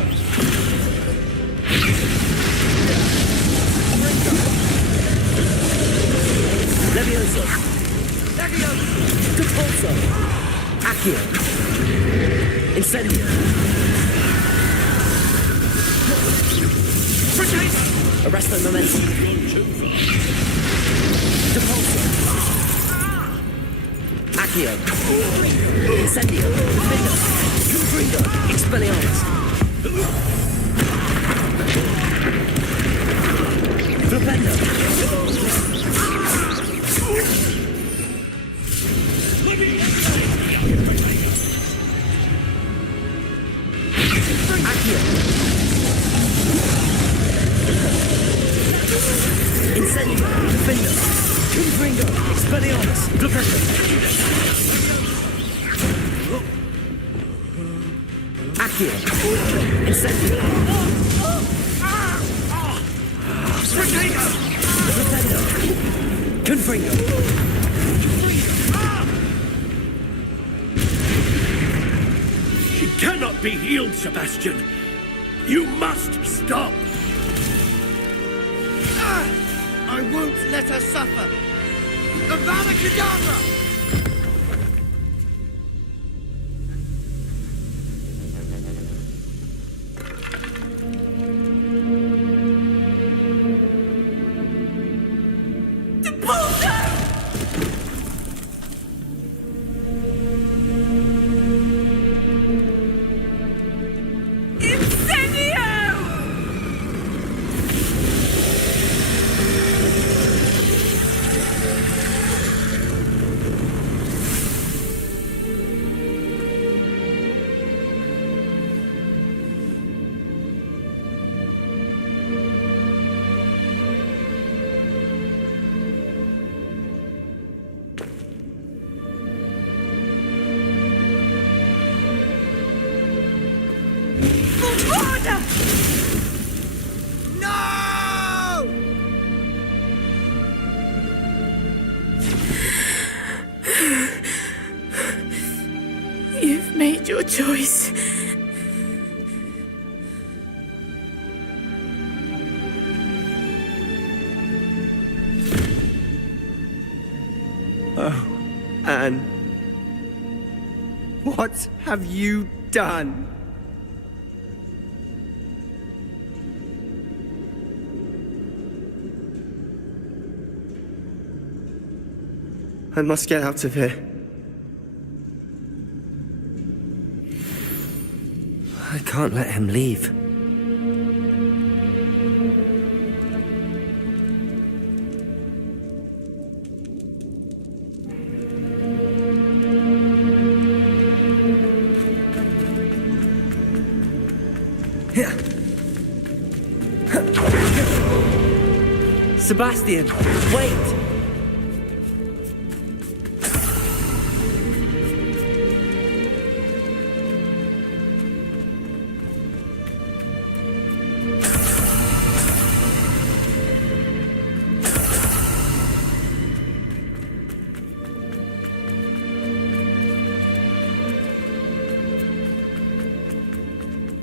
Levioso. Levioso. Depulso. Accio. Incendio. Arresto momentum. Depulso. Accio. Incendio. Defendo. Confringo. Expelliarmus. Flipendo. Accio. Incendio. Defendo. Confringo. Expelliarmus. Flipendo. Accio. Incendio. Flipendo. Confringo. She cannot be healed, Sebastian. You must stop. I won't let her suffer. Avada Kedavra! You've made your choice. Oh, Anne. What have you done? I must get out of here. I can't let him leave. Sebastian, wait!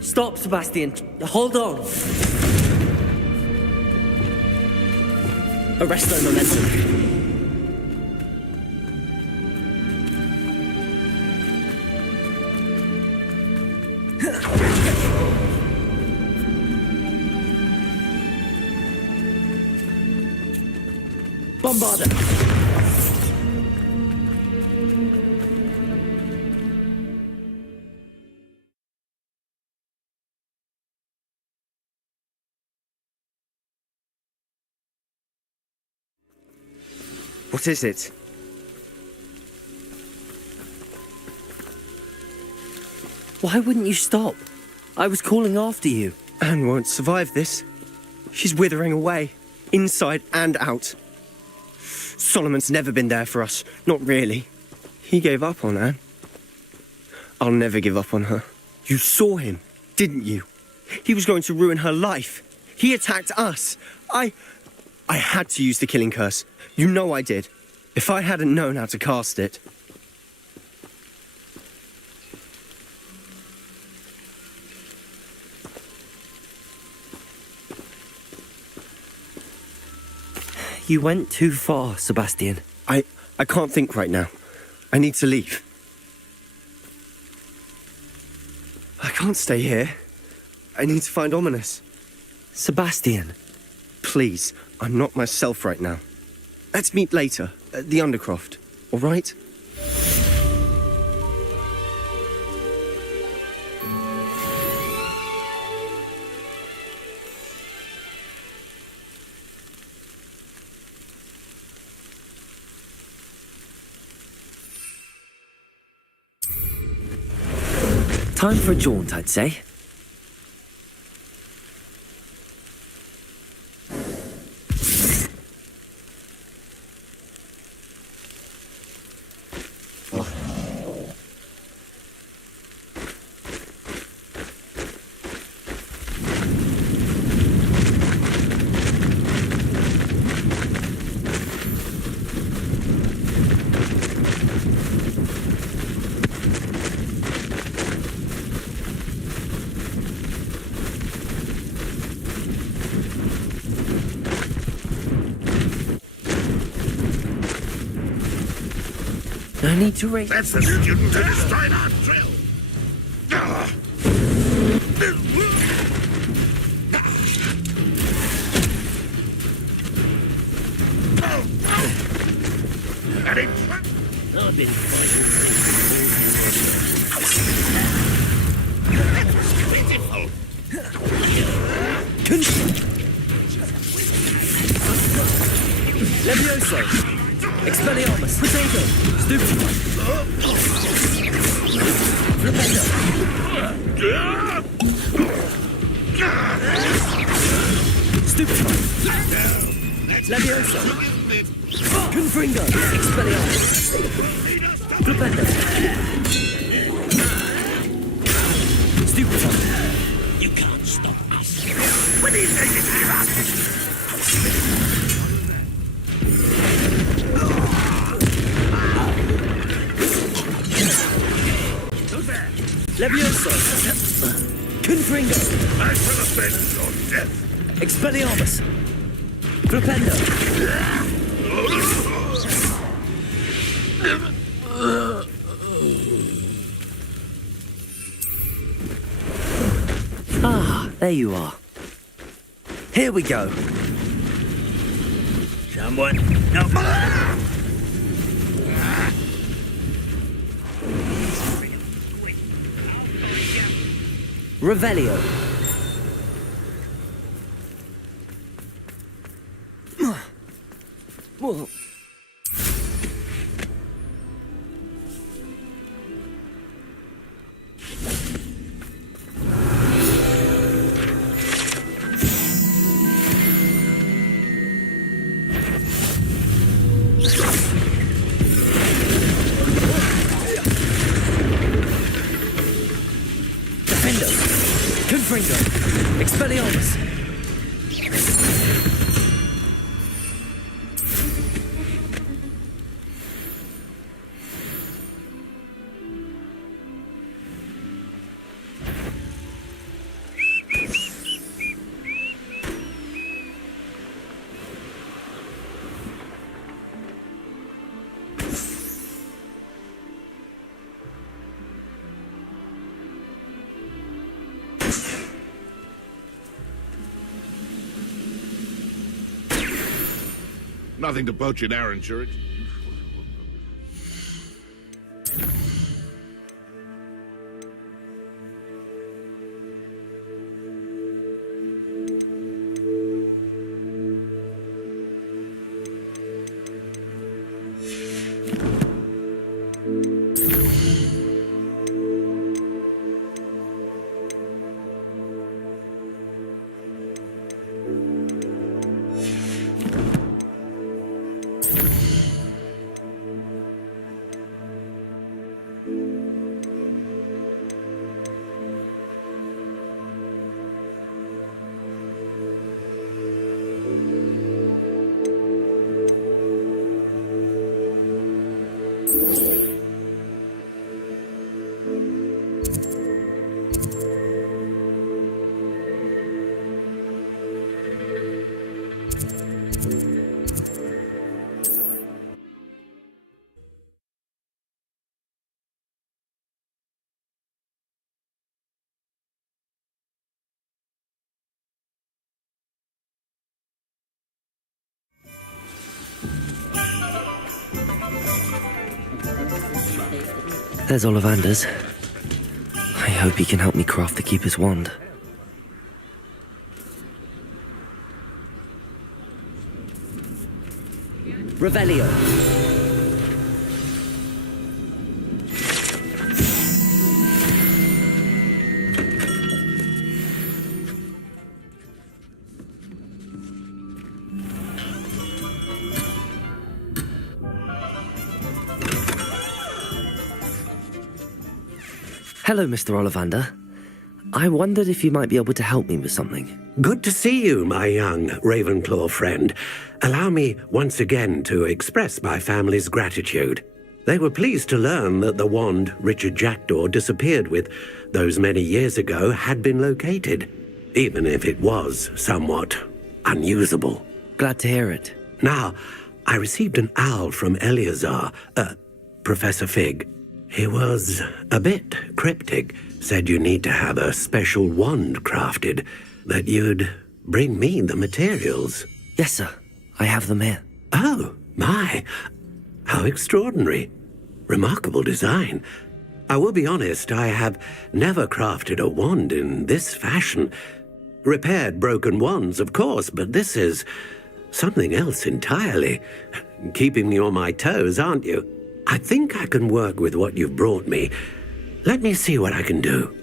Stop, Sebastian. Hold on. Arresto momentum. Bombarder! What is it? Why wouldn't you stop? I was calling after you. Anne won't survive this. She's withering away, inside and out. Solomon's never been there for us. Not really. He gave up on Anne. I'll never give up on her. You saw him, didn't you? He was going to ruin her life. He attacked us. I had to use the killing curse. You know I did. If I hadn't known how to cast it... You went too far, Sebastian. I can't think right now. I need to leave. I can't stay here. I need to find Ominous. Sebastian. Please, I'm not myself right now. Let's meet later, at the Undercroft, all right? Time for a jaunt, I'd say. No need to raise... That's the student in his fine art drill. I've been pitiful. Levioso! Expelliarmus! Potato! Stupefy! Flipendo! Stupefy! Levioso! Confringo! Expelliarmus! Flipendo! Stupefy! You can't stop us. When he's taking it up. Levioso! Confringo! I shall avenge your death. Expelliarmus! Flipendo! Ah, there you are. Here we go. Someone help me. Revelio. Whoa. Defendo! Confringo! Expelliarmus! Nothing to poach in our insurance. There's Ollivander's. I hope he can help me craft the Keeper's wand. Revelio. Hello, Mr. Ollivander. I wondered if you might be able to help me with something. Good to see you, my young Ravenclaw friend. Allow me once again to express my family's gratitude. They were pleased to learn that the wand Richard Jackdaw disappeared with those many years ago had been located, even if it was somewhat unusable. Glad to hear it. Now, I received an owl from Eleazar, Professor Fig. He was a bit cryptic, said you need to have a special wand crafted, that you'd bring me the materials. Yes, sir. I have them here. Oh, my. How extraordinary. Remarkable design. I will be honest, I have never crafted a wand in this fashion. Repaired broken wands, of course, but this is something else entirely. Keeping me on my toes, aren't you? I think I can work with what you've brought me. Let me see what I can do.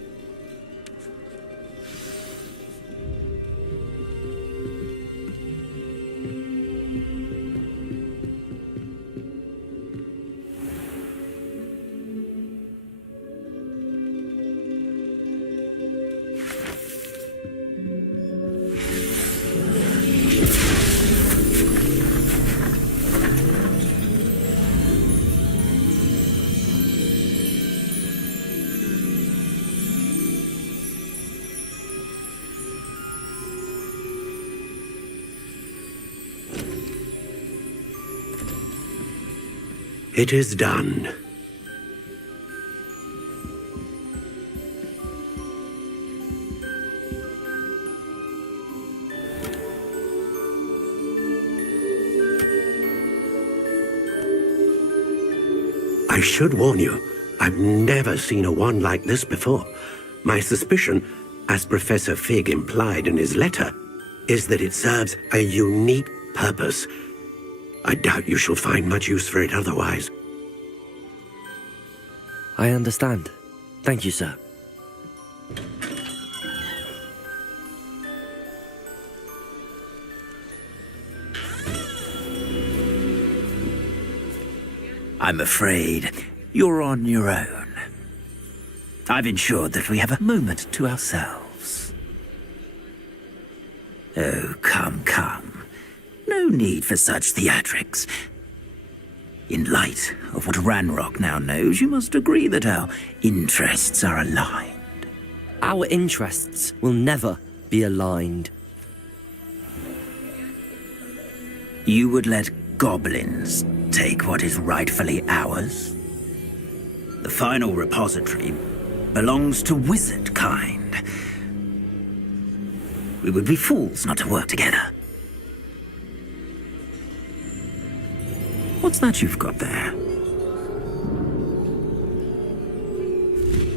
It is done. I should warn you, I've never seen a wand like this before. My suspicion, as Professor Fig implied in his letter, is that it serves a unique purpose. I doubt you shall find much use for it otherwise. I understand. Thank you, sir. I'm afraid you're on your own. I've ensured that we have a moment to ourselves. Oh, come, come. No need for such theatrics. In light of what Ranrock now knows, you must agree that our interests are aligned. Our interests will never be aligned. You would let goblins take what is rightfully ours? The final repository belongs to wizard kind. We would be fools not to work together. What's that you've got there?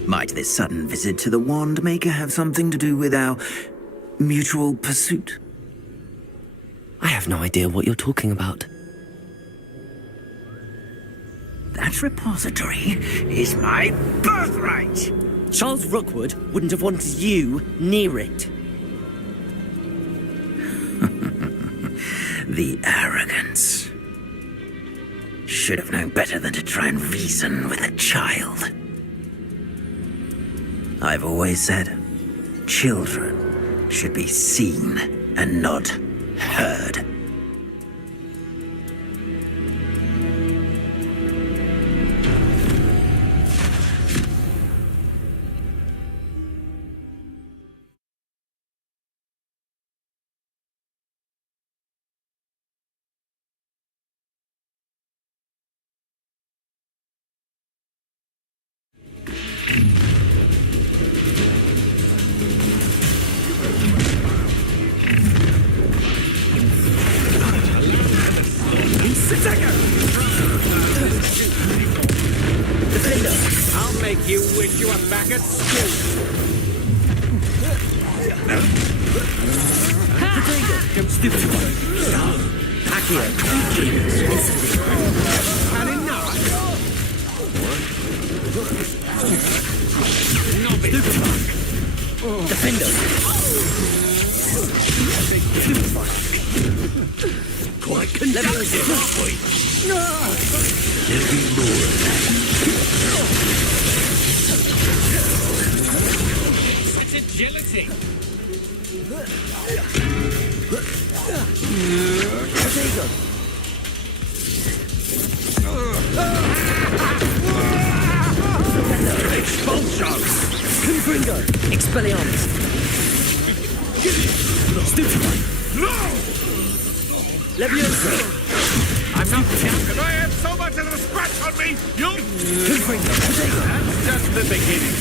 Might this sudden visit to the Wand Maker have something to do with our mutual pursuit? I have no idea what you're talking about. That repository is my birthright! Charles Rookwood wouldn't have wanted you near it. The arrogance. Should have known better than to try and reason with a child. I've always said, children should be seen and not heard. I'll make you wish you were back at school. Stupid one. Accio. Had enough? Stupid one. Defender. Stupid one. Quite conductive, aren't we? There'll be more of that. Such agility. Potato. Expulso! Confringo. Expelliarmus. Stupid one. Leviosa. I'm not because I have so much as a scratch on me. You'll... Confringo. Potato. That's just the beginning.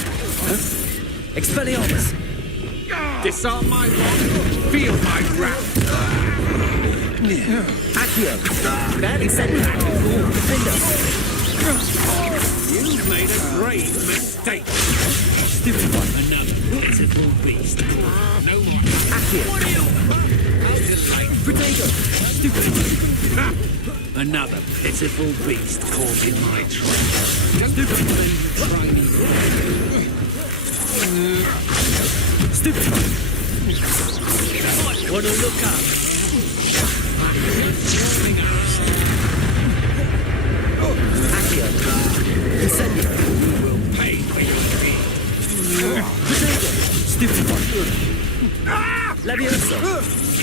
Expelliarmus. Disarm my wand. Feel my wrath. Accio. Incendio. Defender. You've made a grave mistake. Stupid one. Another pitiful beast. No more. Accio. Potato. Stupid one. Another pitiful beast caught in my trap. Stupid one. Stupid one. Wanna look up? Accio. Incendio. Pay for your deed. Potato. Stupid one. Leviosa.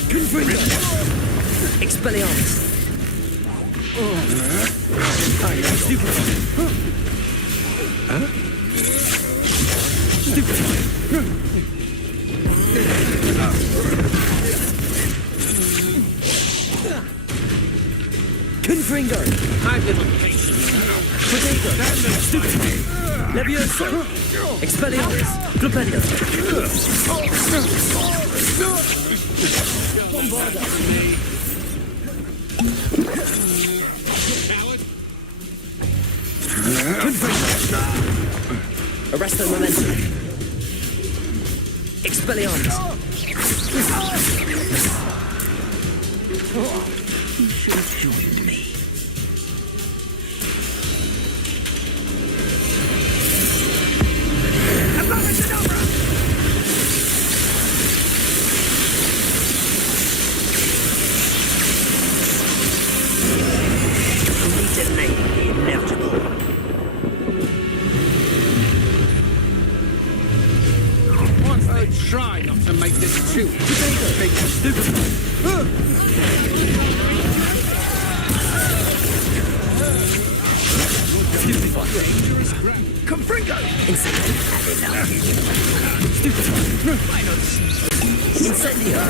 Confringo. Expelliarmus. Stupid one. Stupid one. Confringo. I've little patience. Potato. Stupid one. Leviosa. Expelliarmus. Flipendo. Bombarda. Coward. Confringo. Arresto momentum. Expelliarmus. You should have joined me. Try not to make this too big. Stupid one. Stupid one. Confringo! Stupid one. Incendio.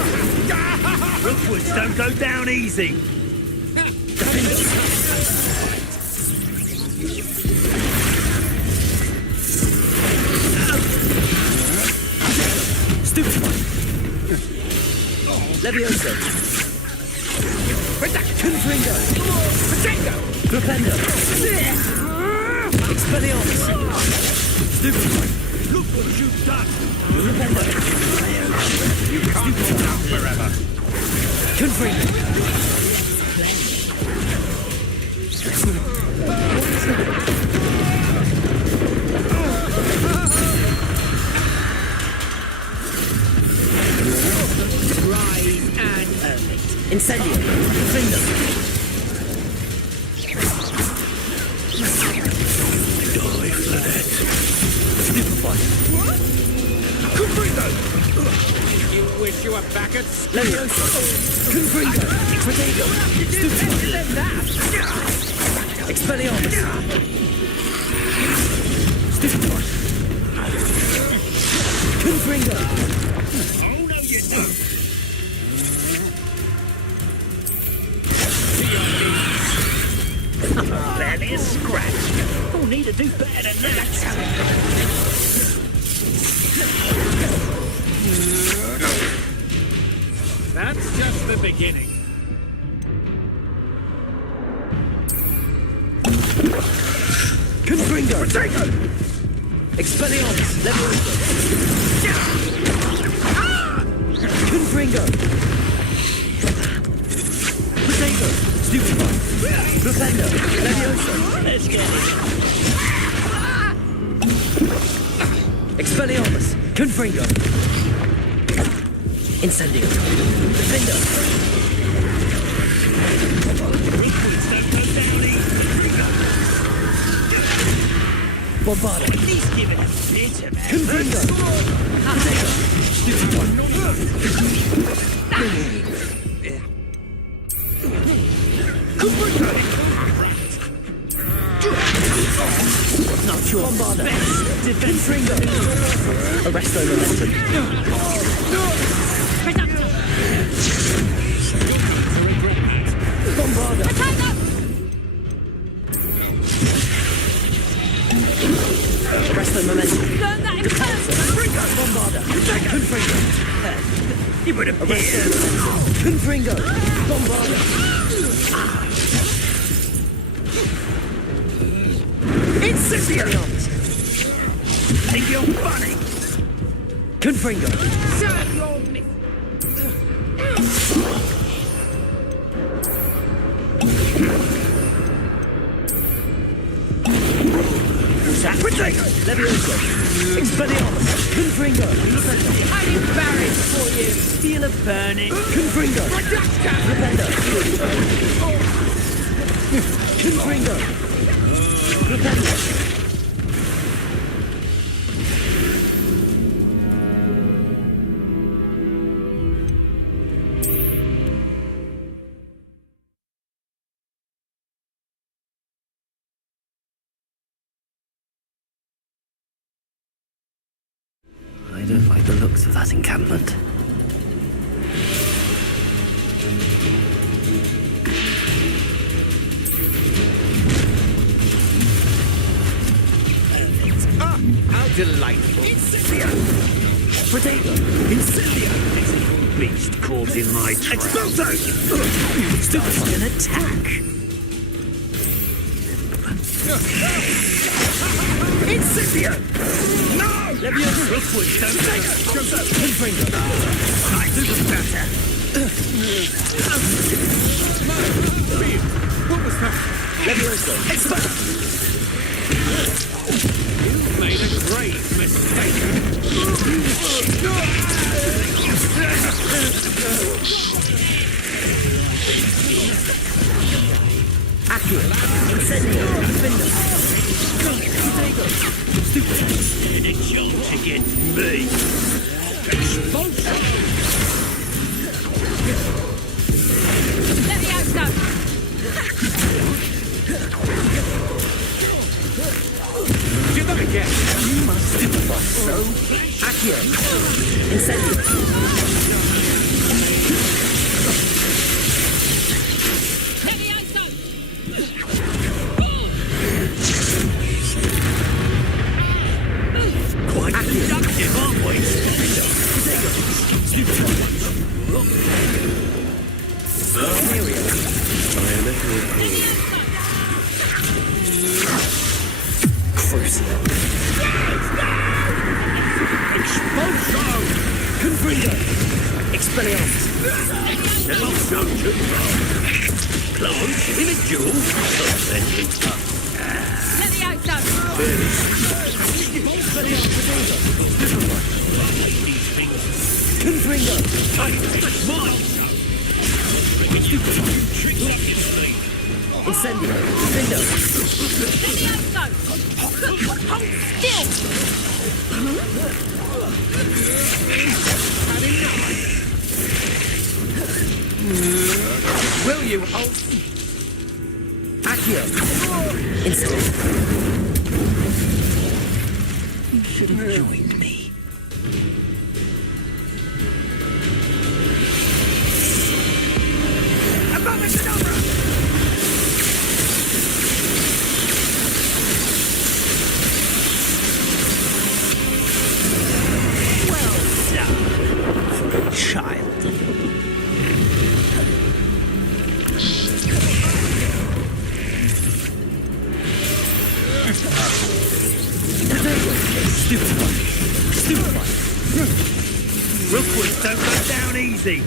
Rookwoods don't go down easy. Stupid one. Leviosa. Confringo. Potato! Defender! Expelliarmus! Stupefy! Look what you've done! Defender! You can't hold out forever! Confringo! Rise and earn it. Incendio! Finger! Die for that. Stupefy! Confringo! You wish you were back at school. Levioso! Confringo! Protego! Stupefy! Expelliarmus! Stupefy! Confringo! Oh, no, you don't! Barely a scratch. You'll need to do better than that. That's just the beginning. Confringo! Protego! Expelliarmus! Levioso! Confringo! Protego! Stupefy! Defender! Levioso! Let's get it. Expelliarmus! Confringo! Incendio! Defender! Bombardo! At least give it a bit of effort. Confringo! Stupefy! Not sure. Bombardo! Confringo! Arresto momentum! Bombardo! Arresto momentum! Learn that in person! Bombardo! Confringo! You would have Arresto momentum! Confringo! Bombardo! Incendio! Think you're funny? Confringo! Serve your miss. Protego! Levioso! Expelliarmus! Confringo! I'm embarrassed for you. Feel a burning. Confringo! Defender! Confringo! Defender! I don't like the looks of that encampment. How delightful. Incendio! Protego! Incendio! Beast caught in my trap. Expulso! Stupefy an attack. Incendio! No! Levioso! Rookwood, don't take it! Confringo! I do better. What was that? Levioso! You made a grave mistake. Accurate! Incendio! Defender! Protego! Stupid! And a jolt against me. Expulsion! Levioso! Do that again. You must stupefy! So Accurate! Incendio! Levioso! Quite productive, aren't we? Crucio. Expulso! Confringo. Expelliarmus. Not too far. Close. In a duel. Let the outs out. Confringo. That's mine. Incendio. Findo. Let the outs out. Hold still. Will you hold? Accio. Instant. You should have joined me. Child. Stupefy. Rookwoods don't go down easy.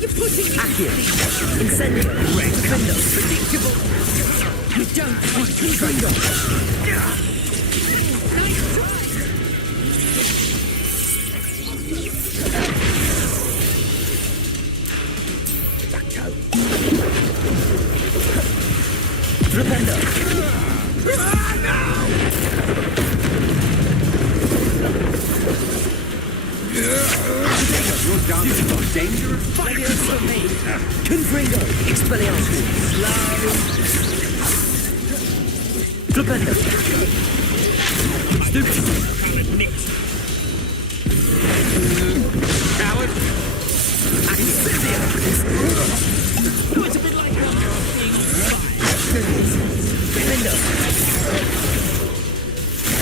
You're pushing me. Accio. Incendio. Findo. Predictable. You don't want Confringo. Flipendo. You're down to dangerous fight. Confringo. Expelliarmus. Slow. Flipendo. Stupid. Coward. Incendio. It's a bit like being on fire. Findo.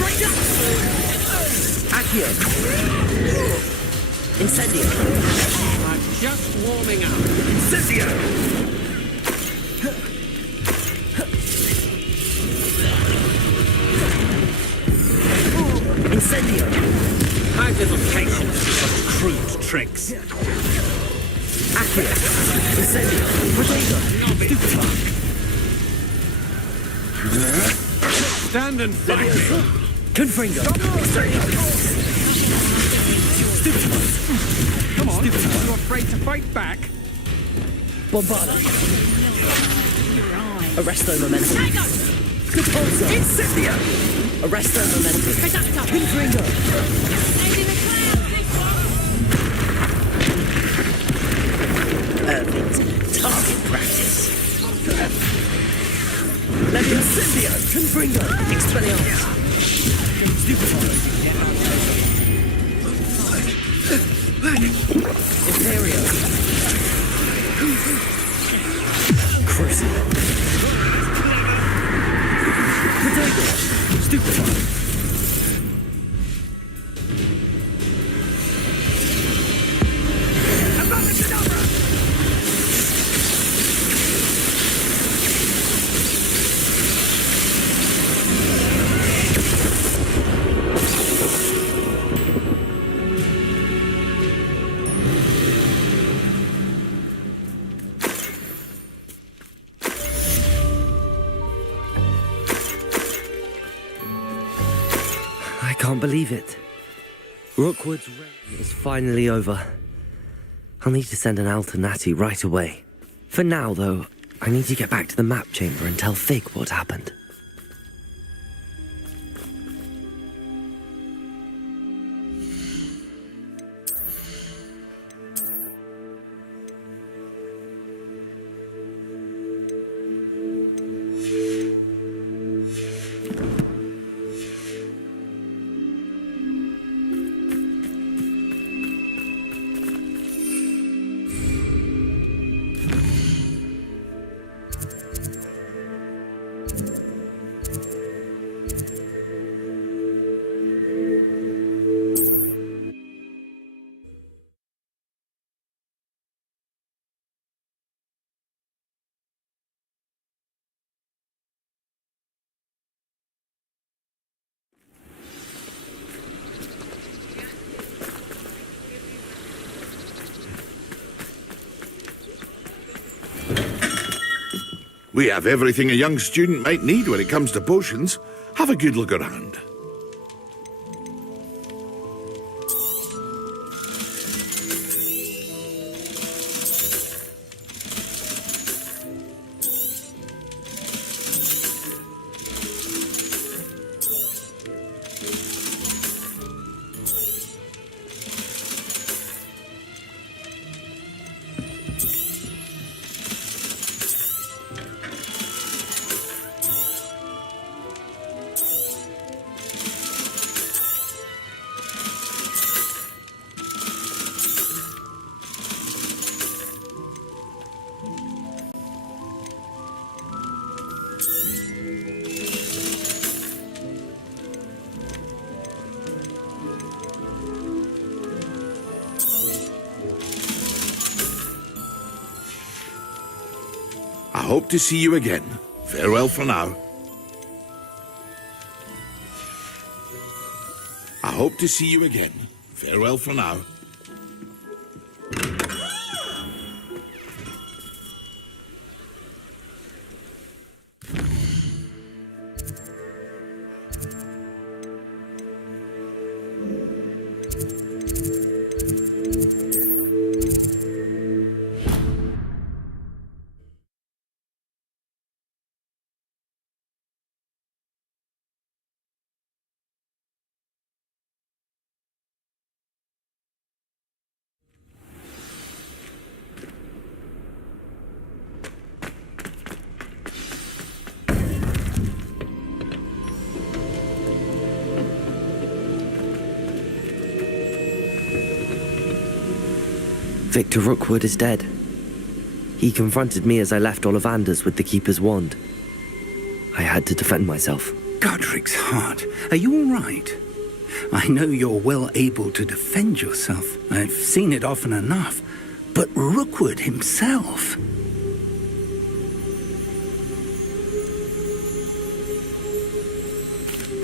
Right up. Accio. Incendio. I'm just warming up. Incendio. Incendio. I have little patience with such crude tricks. Accio. Incendio. Protego. Stand and fight. Confringo. Come on, are you afraid to fight back? Bombarda. Arresto momentum. Repulso. Incendio. Arresto momentum. Reducto. Confringo. Ending the Irving's target practice. Levio Incendio. Confringo. Expelliarmus. Imperio. Crucio. Protego. Stupefy. I can't believe it. Rookwood's reign is finally over. I'll need to send an alternati right away. For now, though, I need to get back to the map chamber and tell Fig what happened. We have everything a young student might need when it comes to potions. Have a good look around. I hope to see you again. Farewell for now. I hope to see you again. Farewell for now. Victor Rookwood is dead. He confronted me as I left Ollivander's with the Keeper's wand. I had to defend myself. Godric's heart, are you all right? I know you're well able to defend yourself. I've seen it often enough. But Rookwood himself...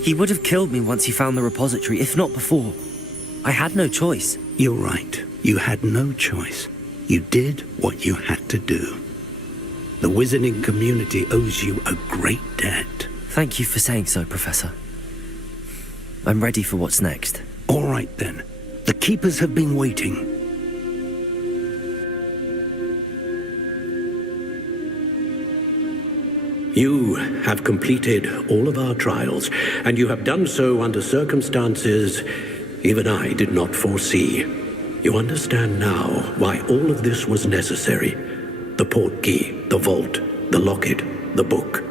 He would have killed me once he found the repository, if not before. I had no choice. You're right. You had no choice. You did what you had to do. The wizarding community owes you a great debt. Thank you for saying so, Professor. I'm ready for what's next. All right, then. The Keepers have been waiting. You have completed all of our trials, and you have done so under circumstances even I did not foresee. You understand now why all of this was necessary. The portkey, the vault, the locket, the book,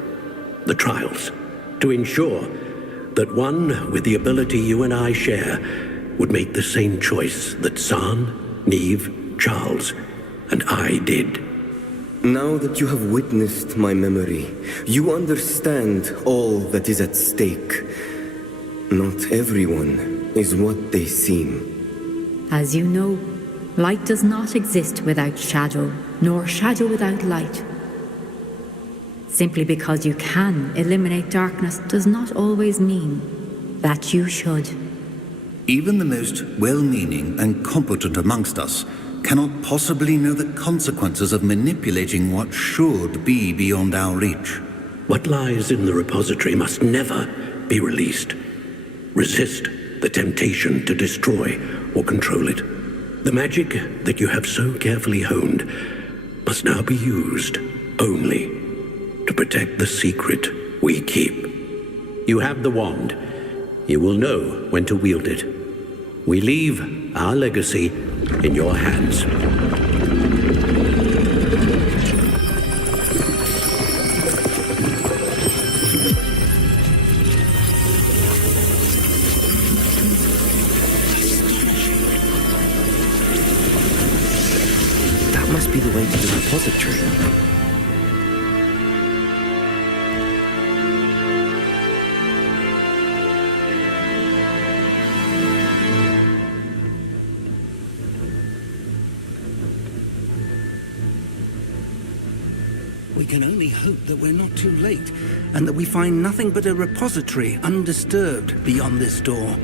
the trials. To ensure that one with the ability you and I share would make the same choice that San, Neve, Charles, and I did. Now that you have witnessed my memory, you understand all that is at stake. Not everyone is what they seem. As you know, light does not exist without shadow, nor shadow without light. Simply because you can eliminate darkness does not always mean that you should. Even the most well-meaning and competent amongst us cannot possibly know the consequences of manipulating what should be beyond our reach. What lies in the repository must never be released. Resist the temptation to destroy or control it. The magic that you have so carefully honed must now be used only to protect the secret we keep. You have the wand. You will know when to wield it. We leave our legacy in your hands. That must be the way to the repository. We can only hope that we're not too late, and that we find nothing but a repository undisturbed beyond this door.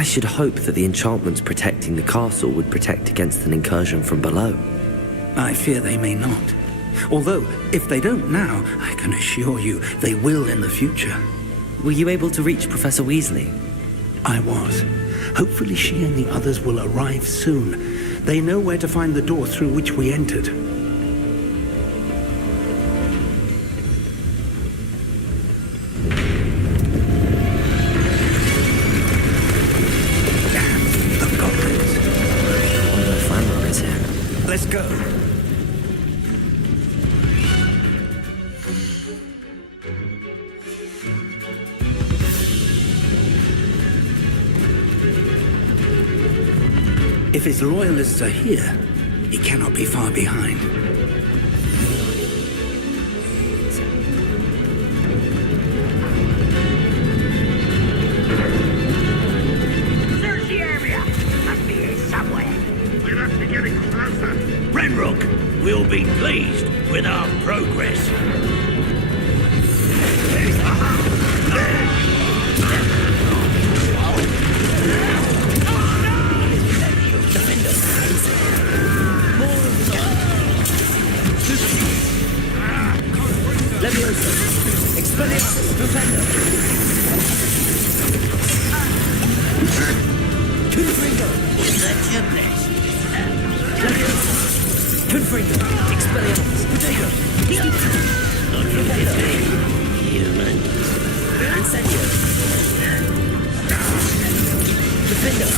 I should hope that the enchantments protecting the castle would protect against an incursion from below. I fear they may not. Although, if they don't now, I can assure you they will in the future. Were you able to reach Professor Weasley? I was. Hopefully she and the others will arrive soon. They know where to find the door through which we entered. Damn, the goblins. I wonder if Ranrock is here. Let's go. If his loyalists are here, he cannot be far behind. Search the area. Must be here somewhere. We must be getting closer. Ranrock will be pleased with our progress. Leviosa! Expelliarmus! Defender! Confringo! Let your bless. Leviosa! Confringo! Expelliarmus! Potato! Defender! Human. Incendio! Defender!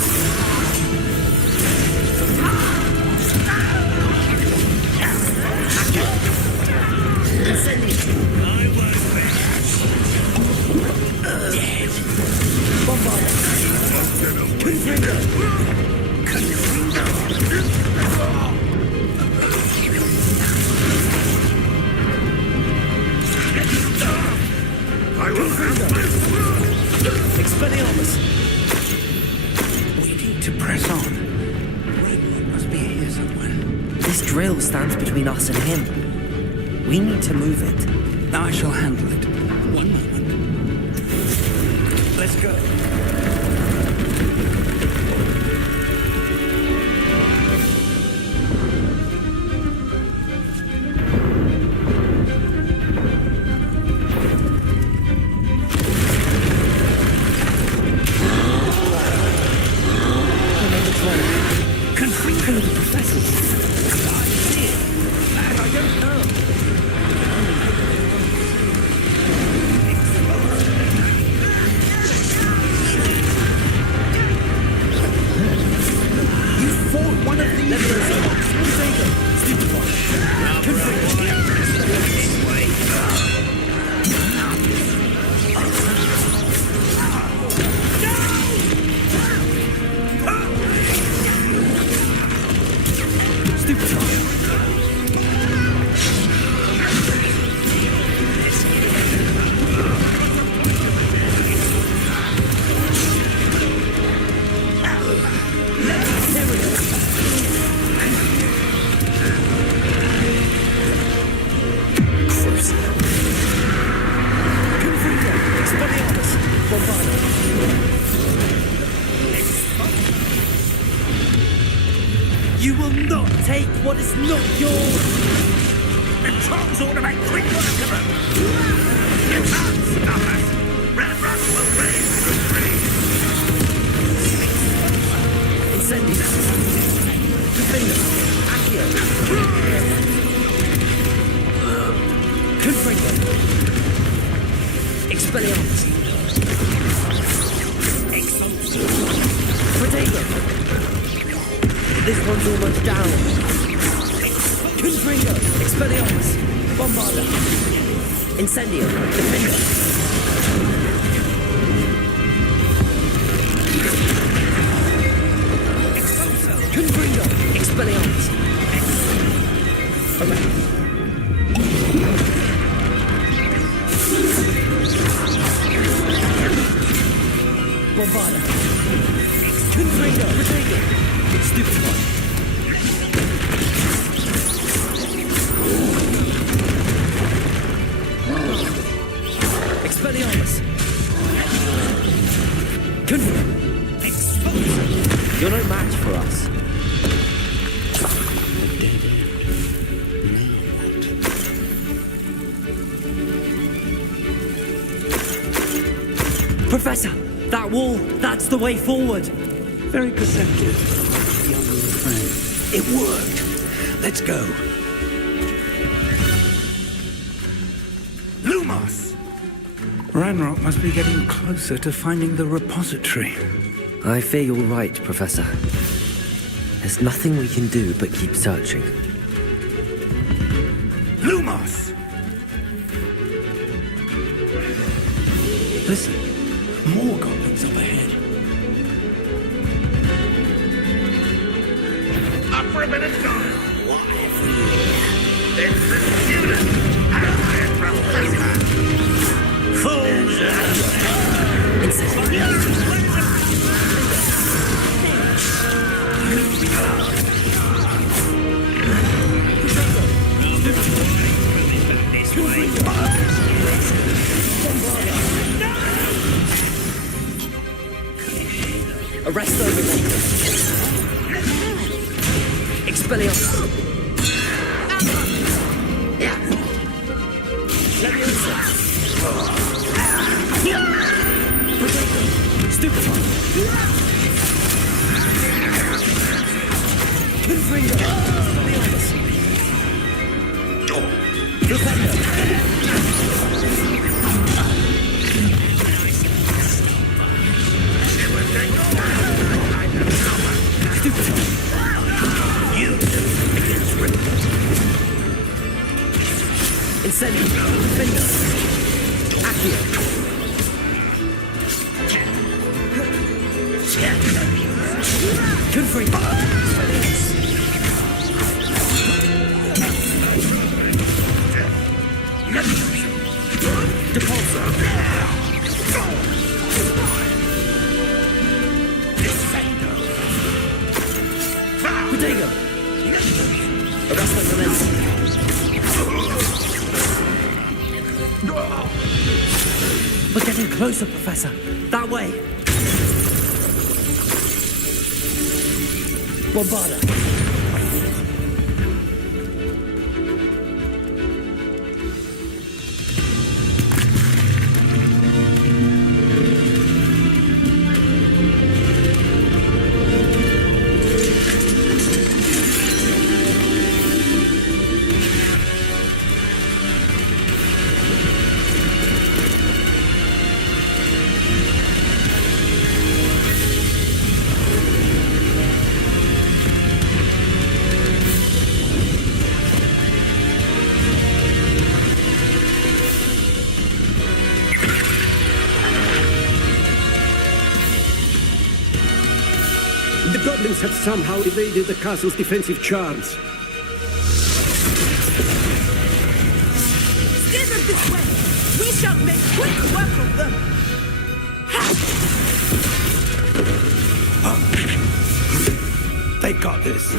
Expelliarmus! We need to press on. Ranrock must be here somewhere. This drill stands between us and him. We need to move it. I shall handle it. One moment. Let's go. You will not take what is not yours! The Trolls ought to make quick work of them! You can't stop us! Ranrock will raise the tree! Incendio! Defender! Accio! Confringo! Expelliarmus! Protego! This one's almost down. Confringo! Expelliarmus! Bombarda! Incendio! Defender! Confringo! Expelliarmus! Bombarda! Confringo! Protego! Stupid one! Expelliarmus! Confringo! You're no match for us. Professor, that wall, that's the way forward. Very perceptive, young friend. It worked. Let's go. Lumos! Ranrock must be getting closer to finding the repository. I fear you're right, Professor. There's nothing we can do but keep searching. Lumos! Listen, more goblins up ahead. Up for a minute, John. What have we here? It's the student and the professor. Fools! Arrest over them. Expelliarmus. Leviosa. Stupefy. Confringo. Expelliarmus. Defender. Incendio, Defender, Accio. Confringo. Depulso. Protego. Arresto Valencia. We're getting closer, Professor. That way. Bombarda. The goblins have somehow evaded the castle's defensive charms. Steer them this way! We shall make quick work of them! They got this.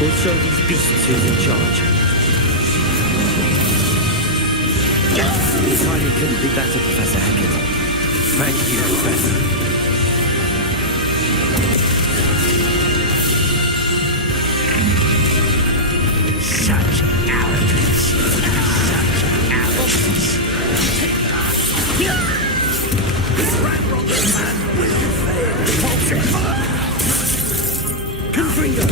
We'll show these beasts who's in charge. Your timing couldn't be better, Professor Hackett. Thank you, Professor. Such arrogance. Such arrogance. Ranrock man will fail. Confringo.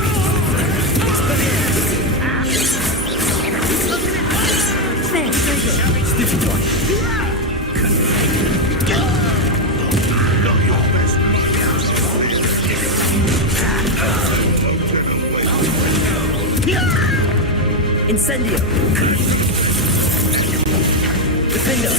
Incendio. Defender.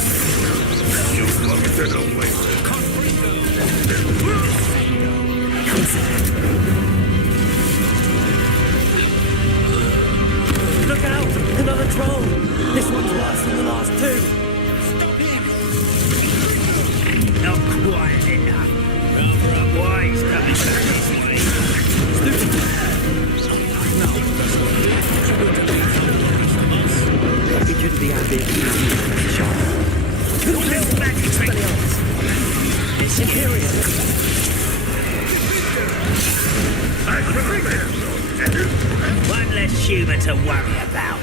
Look out! Another troll! This one's worse than the last two! Stop him! less humour to worry about.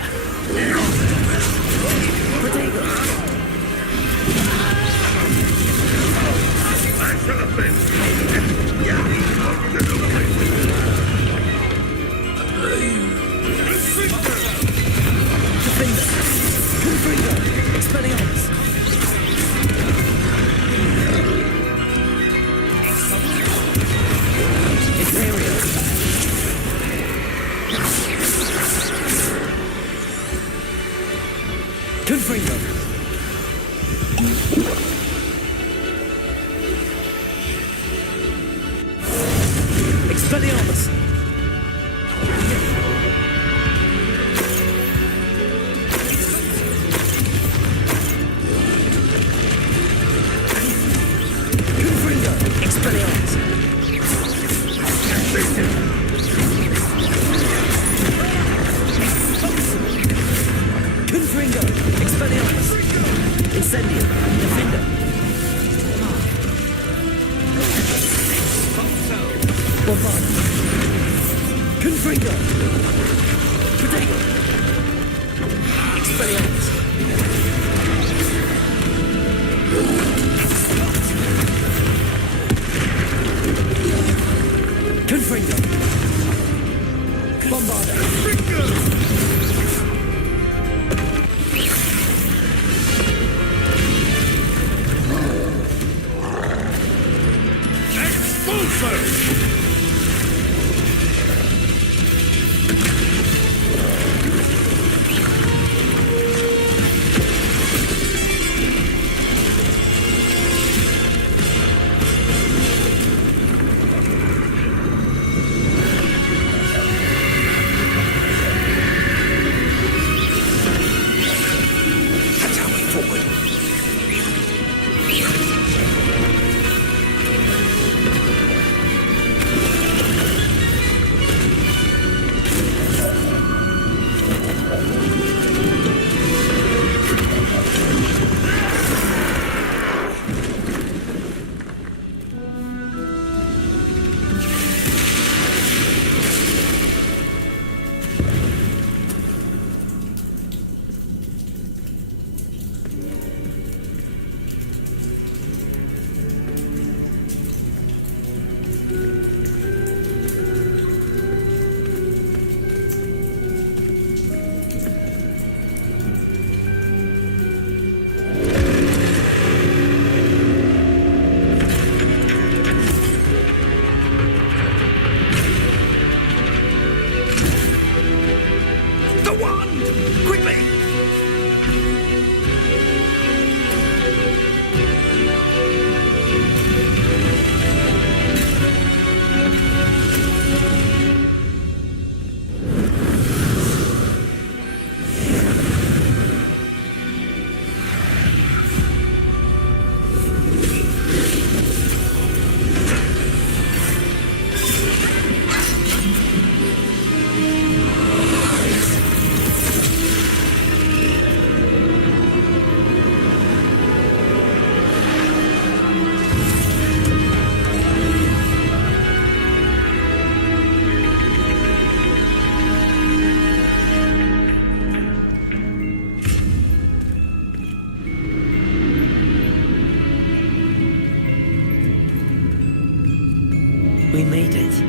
We made it.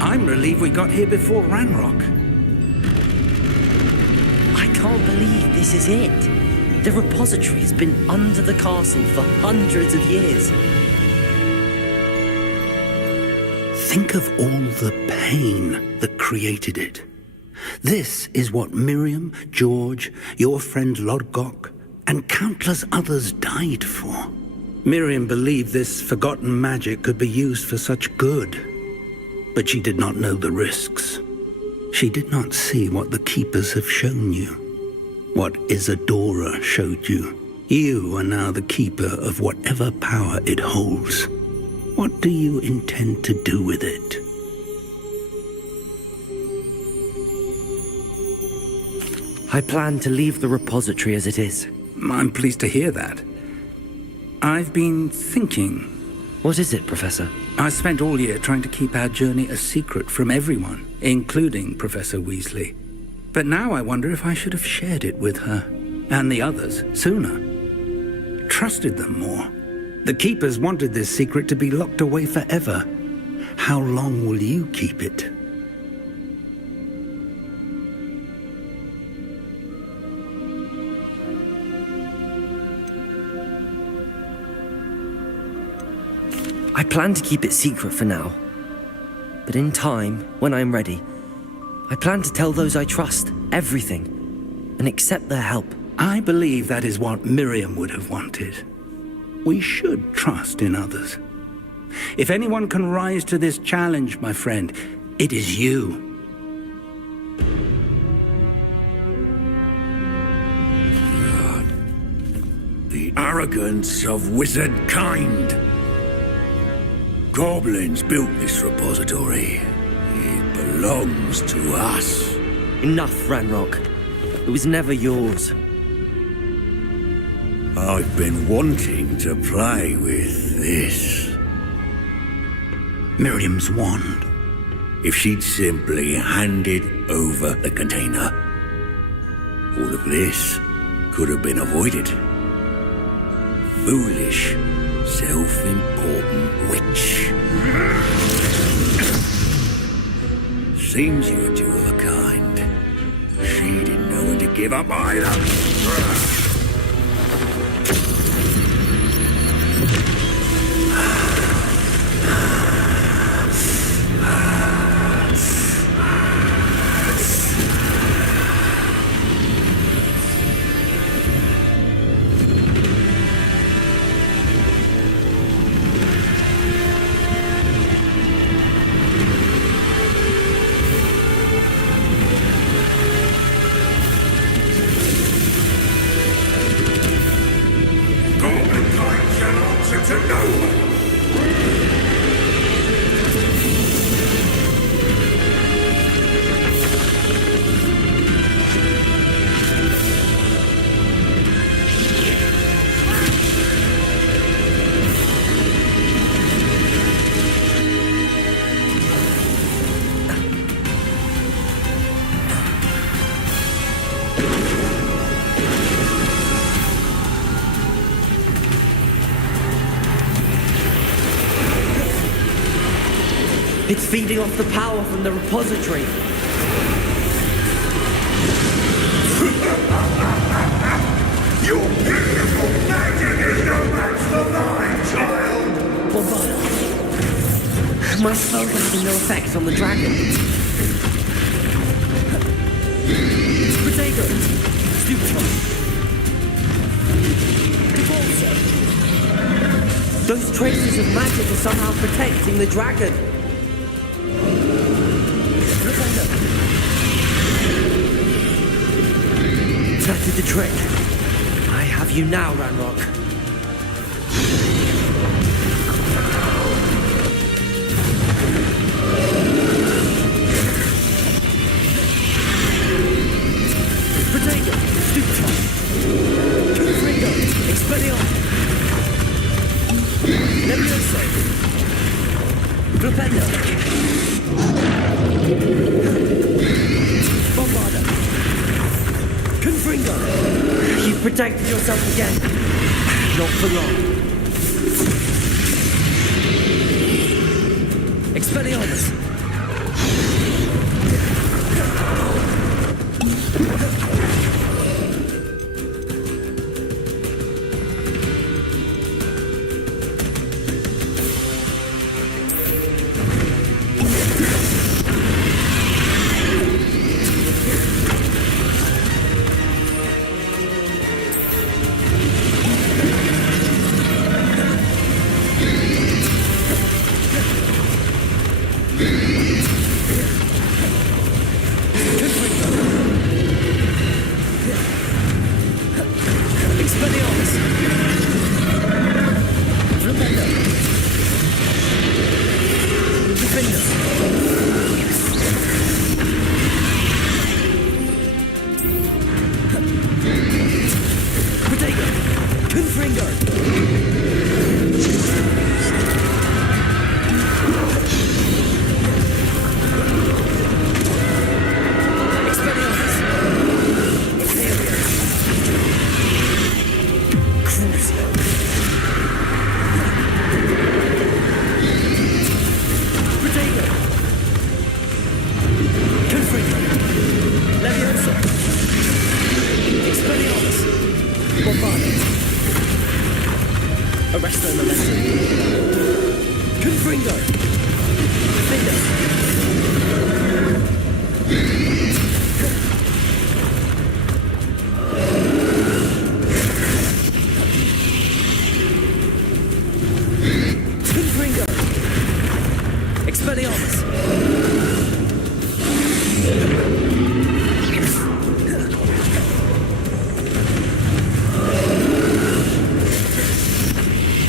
I'm relieved we got here before Ranrock. I can't believe this is it. The repository has been under the castle for hundreds of years. Think of all the pain that created it. This is what Miriam, George, your friend Lodgok, and countless others died for. Miriam believed this forgotten magic could be used for such good, but she did not know the risks. She did not see what the Keepers have shown you, what Isadora showed you. You are now the Keeper of whatever power it holds. What do you intend to do with it? I plan to leave the repository as it is. I'm pleased to hear that. I've been thinking. What is it, Professor? I spent all year trying to keep our journey a secret from everyone, including Professor Weasley. But now I wonder if I should have shared it with her, and the others, sooner. Trusted them more. The Keepers wanted this secret to be locked away forever. How long will you keep it? I plan to keep it secret for now. But in time, when I'm ready, I plan to tell those I trust everything and accept their help. I believe that is what Miriam would have wanted. We should trust in others. If anyone can rise to this challenge, my friend, it is you. The arrogance of wizard kind. Goblins built this repository. It belongs to us. Enough, Ranrock. It was never yours. I've been wanting to play with this. Miriam's wand. If she'd simply handed over the container, all of this could have been avoided. Foolish, self-important witch. Seems you're two of a kind. She didn't know when to give up either. It's feeding off the power from the repository. Your beautiful magic is no match for mine, child! Bombard. My spells are having no effect on the dragon. Potato. Stupid. Those traces of magic are somehow protecting the dragon. That did the trick. I have you now, Ranrock. Potato, Stupid. Confringo, Expelliarmus. Levioso. Flipendo. Bombarda. Confringo. You've protected yourself again. Not for long. Expelliarmus. Confringo! Defender! Confringo! Expelliarmus!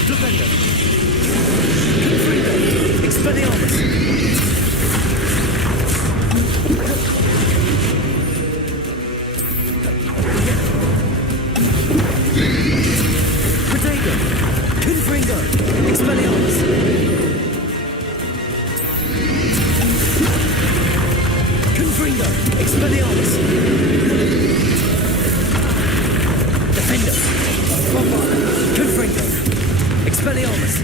Defender! Confringo! Expelliarmus! Protego! Confringo! Expelliarmus! Confringo! Expelliarmus! Defender! Bombarda! Confringo! Expelliarmus!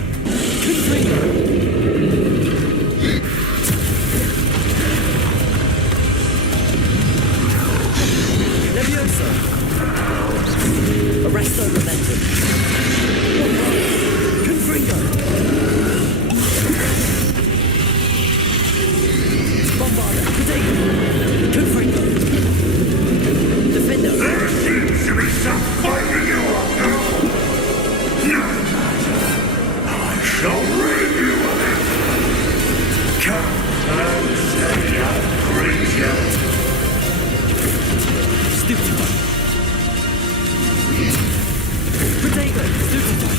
Confringo! Levioso! Arresto Momentum! Confringo! Bombarda! Protego! Confringo! Defender! There seems to be some fighting you up now. No matter. I shall rid you of it. Come and say your creature. Stupefy! Protego! Stupefy!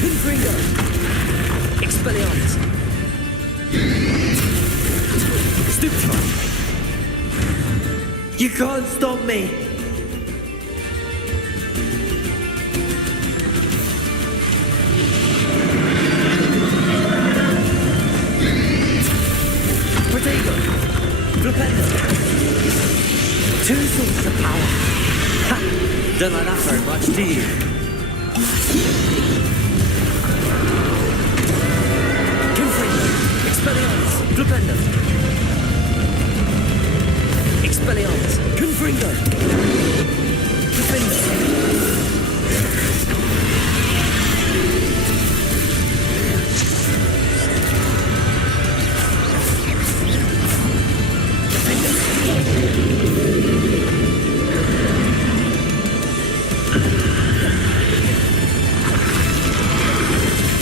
Confringo! Expelliarmus! Stupefy! You can't stop me! Protego! Flipendo! Two sources of power! Ha! Don't like that very much, do you? Confringo! Expelliarmus! Flipendo! Expelliarmus! Confringo! Defender!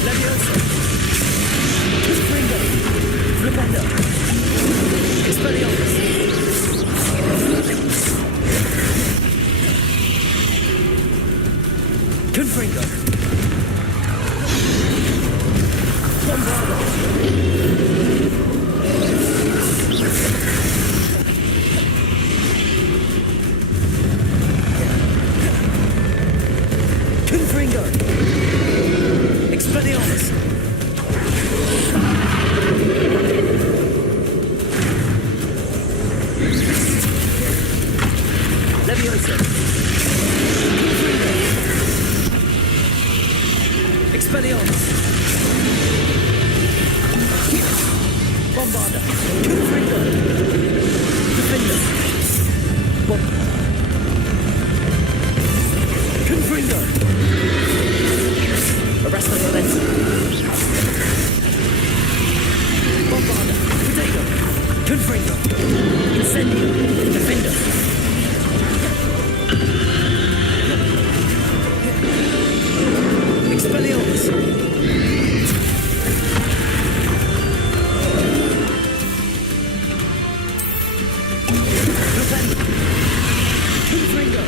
Levioso! Confringo! Flipendo! Expelliarmus! Confringo! Bombarda! Confringo! Expelliarmus! Levioso! Confringo! Expelliarmus! Bombarda! Confringo! Defender! Confringo! Arresto Momentum! Bombarda! Protego! Confringo! Incendio! Defender! Expelliarmus! Defender! Confringo!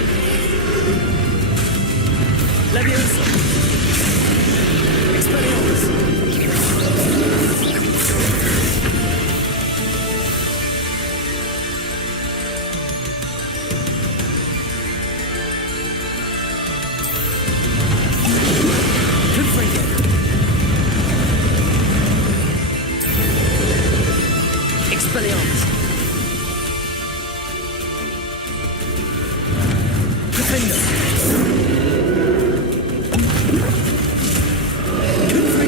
Levioso! Expelliarmus! Confringo! Expelliarmus! Defender! Confringo!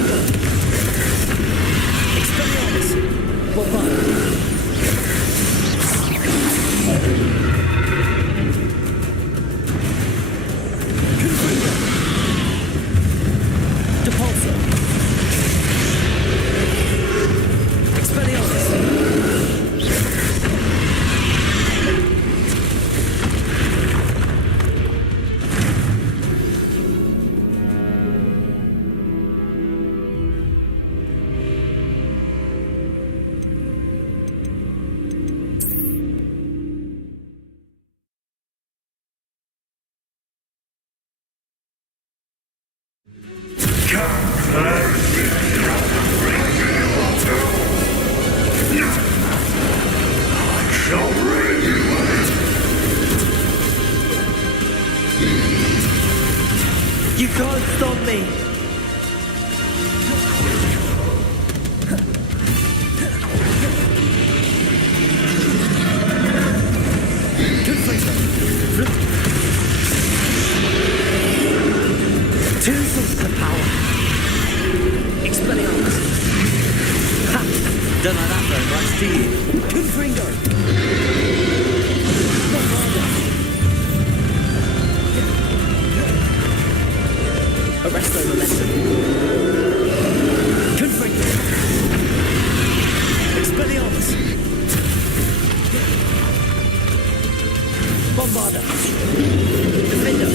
You can't stop me! Two sources of power. Expelliarmus. Ha! Don't like that very much, do you? Confringo. Bombarda. Arresto momentum. Confringo. Expelliarmus. Bombarda. Defender.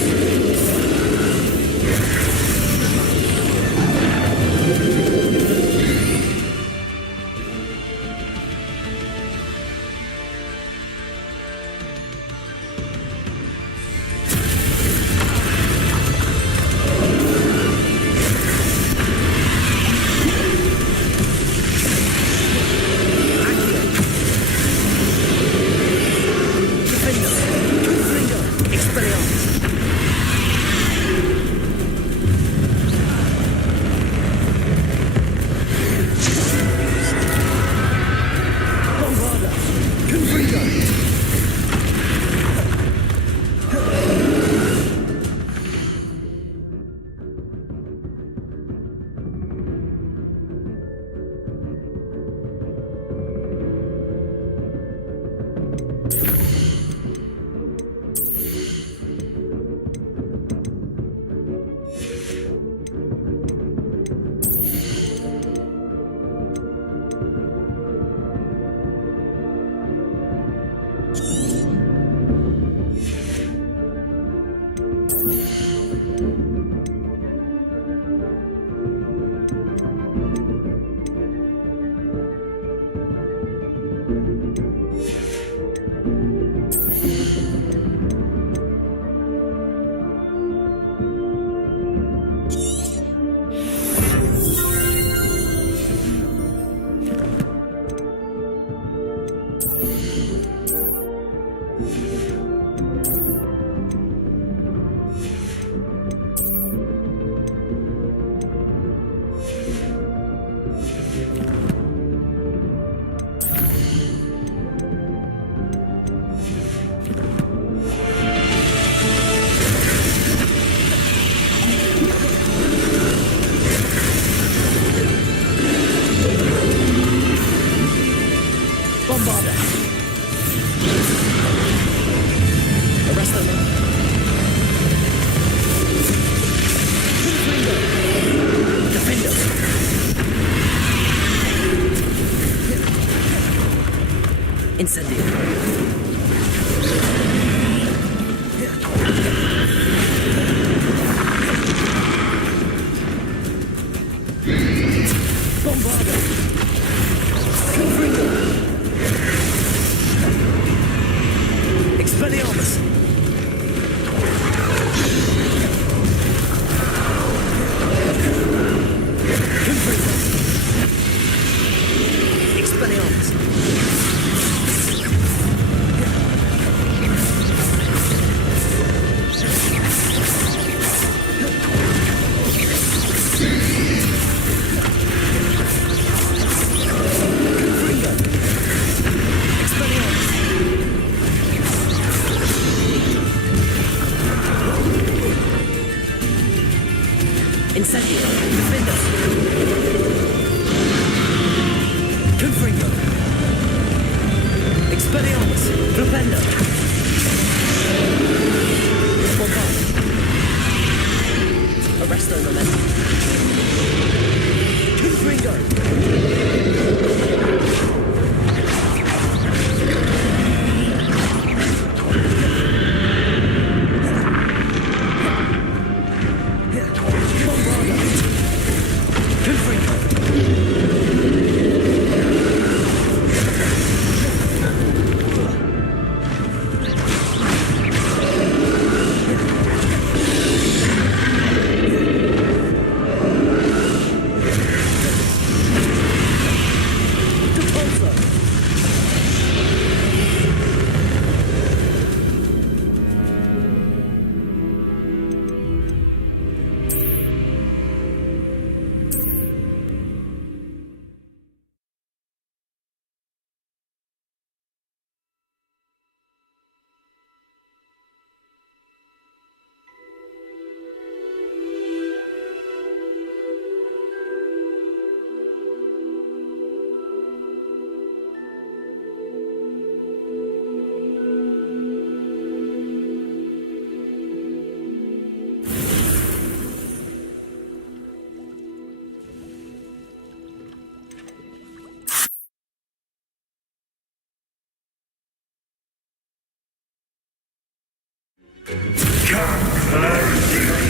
Come close.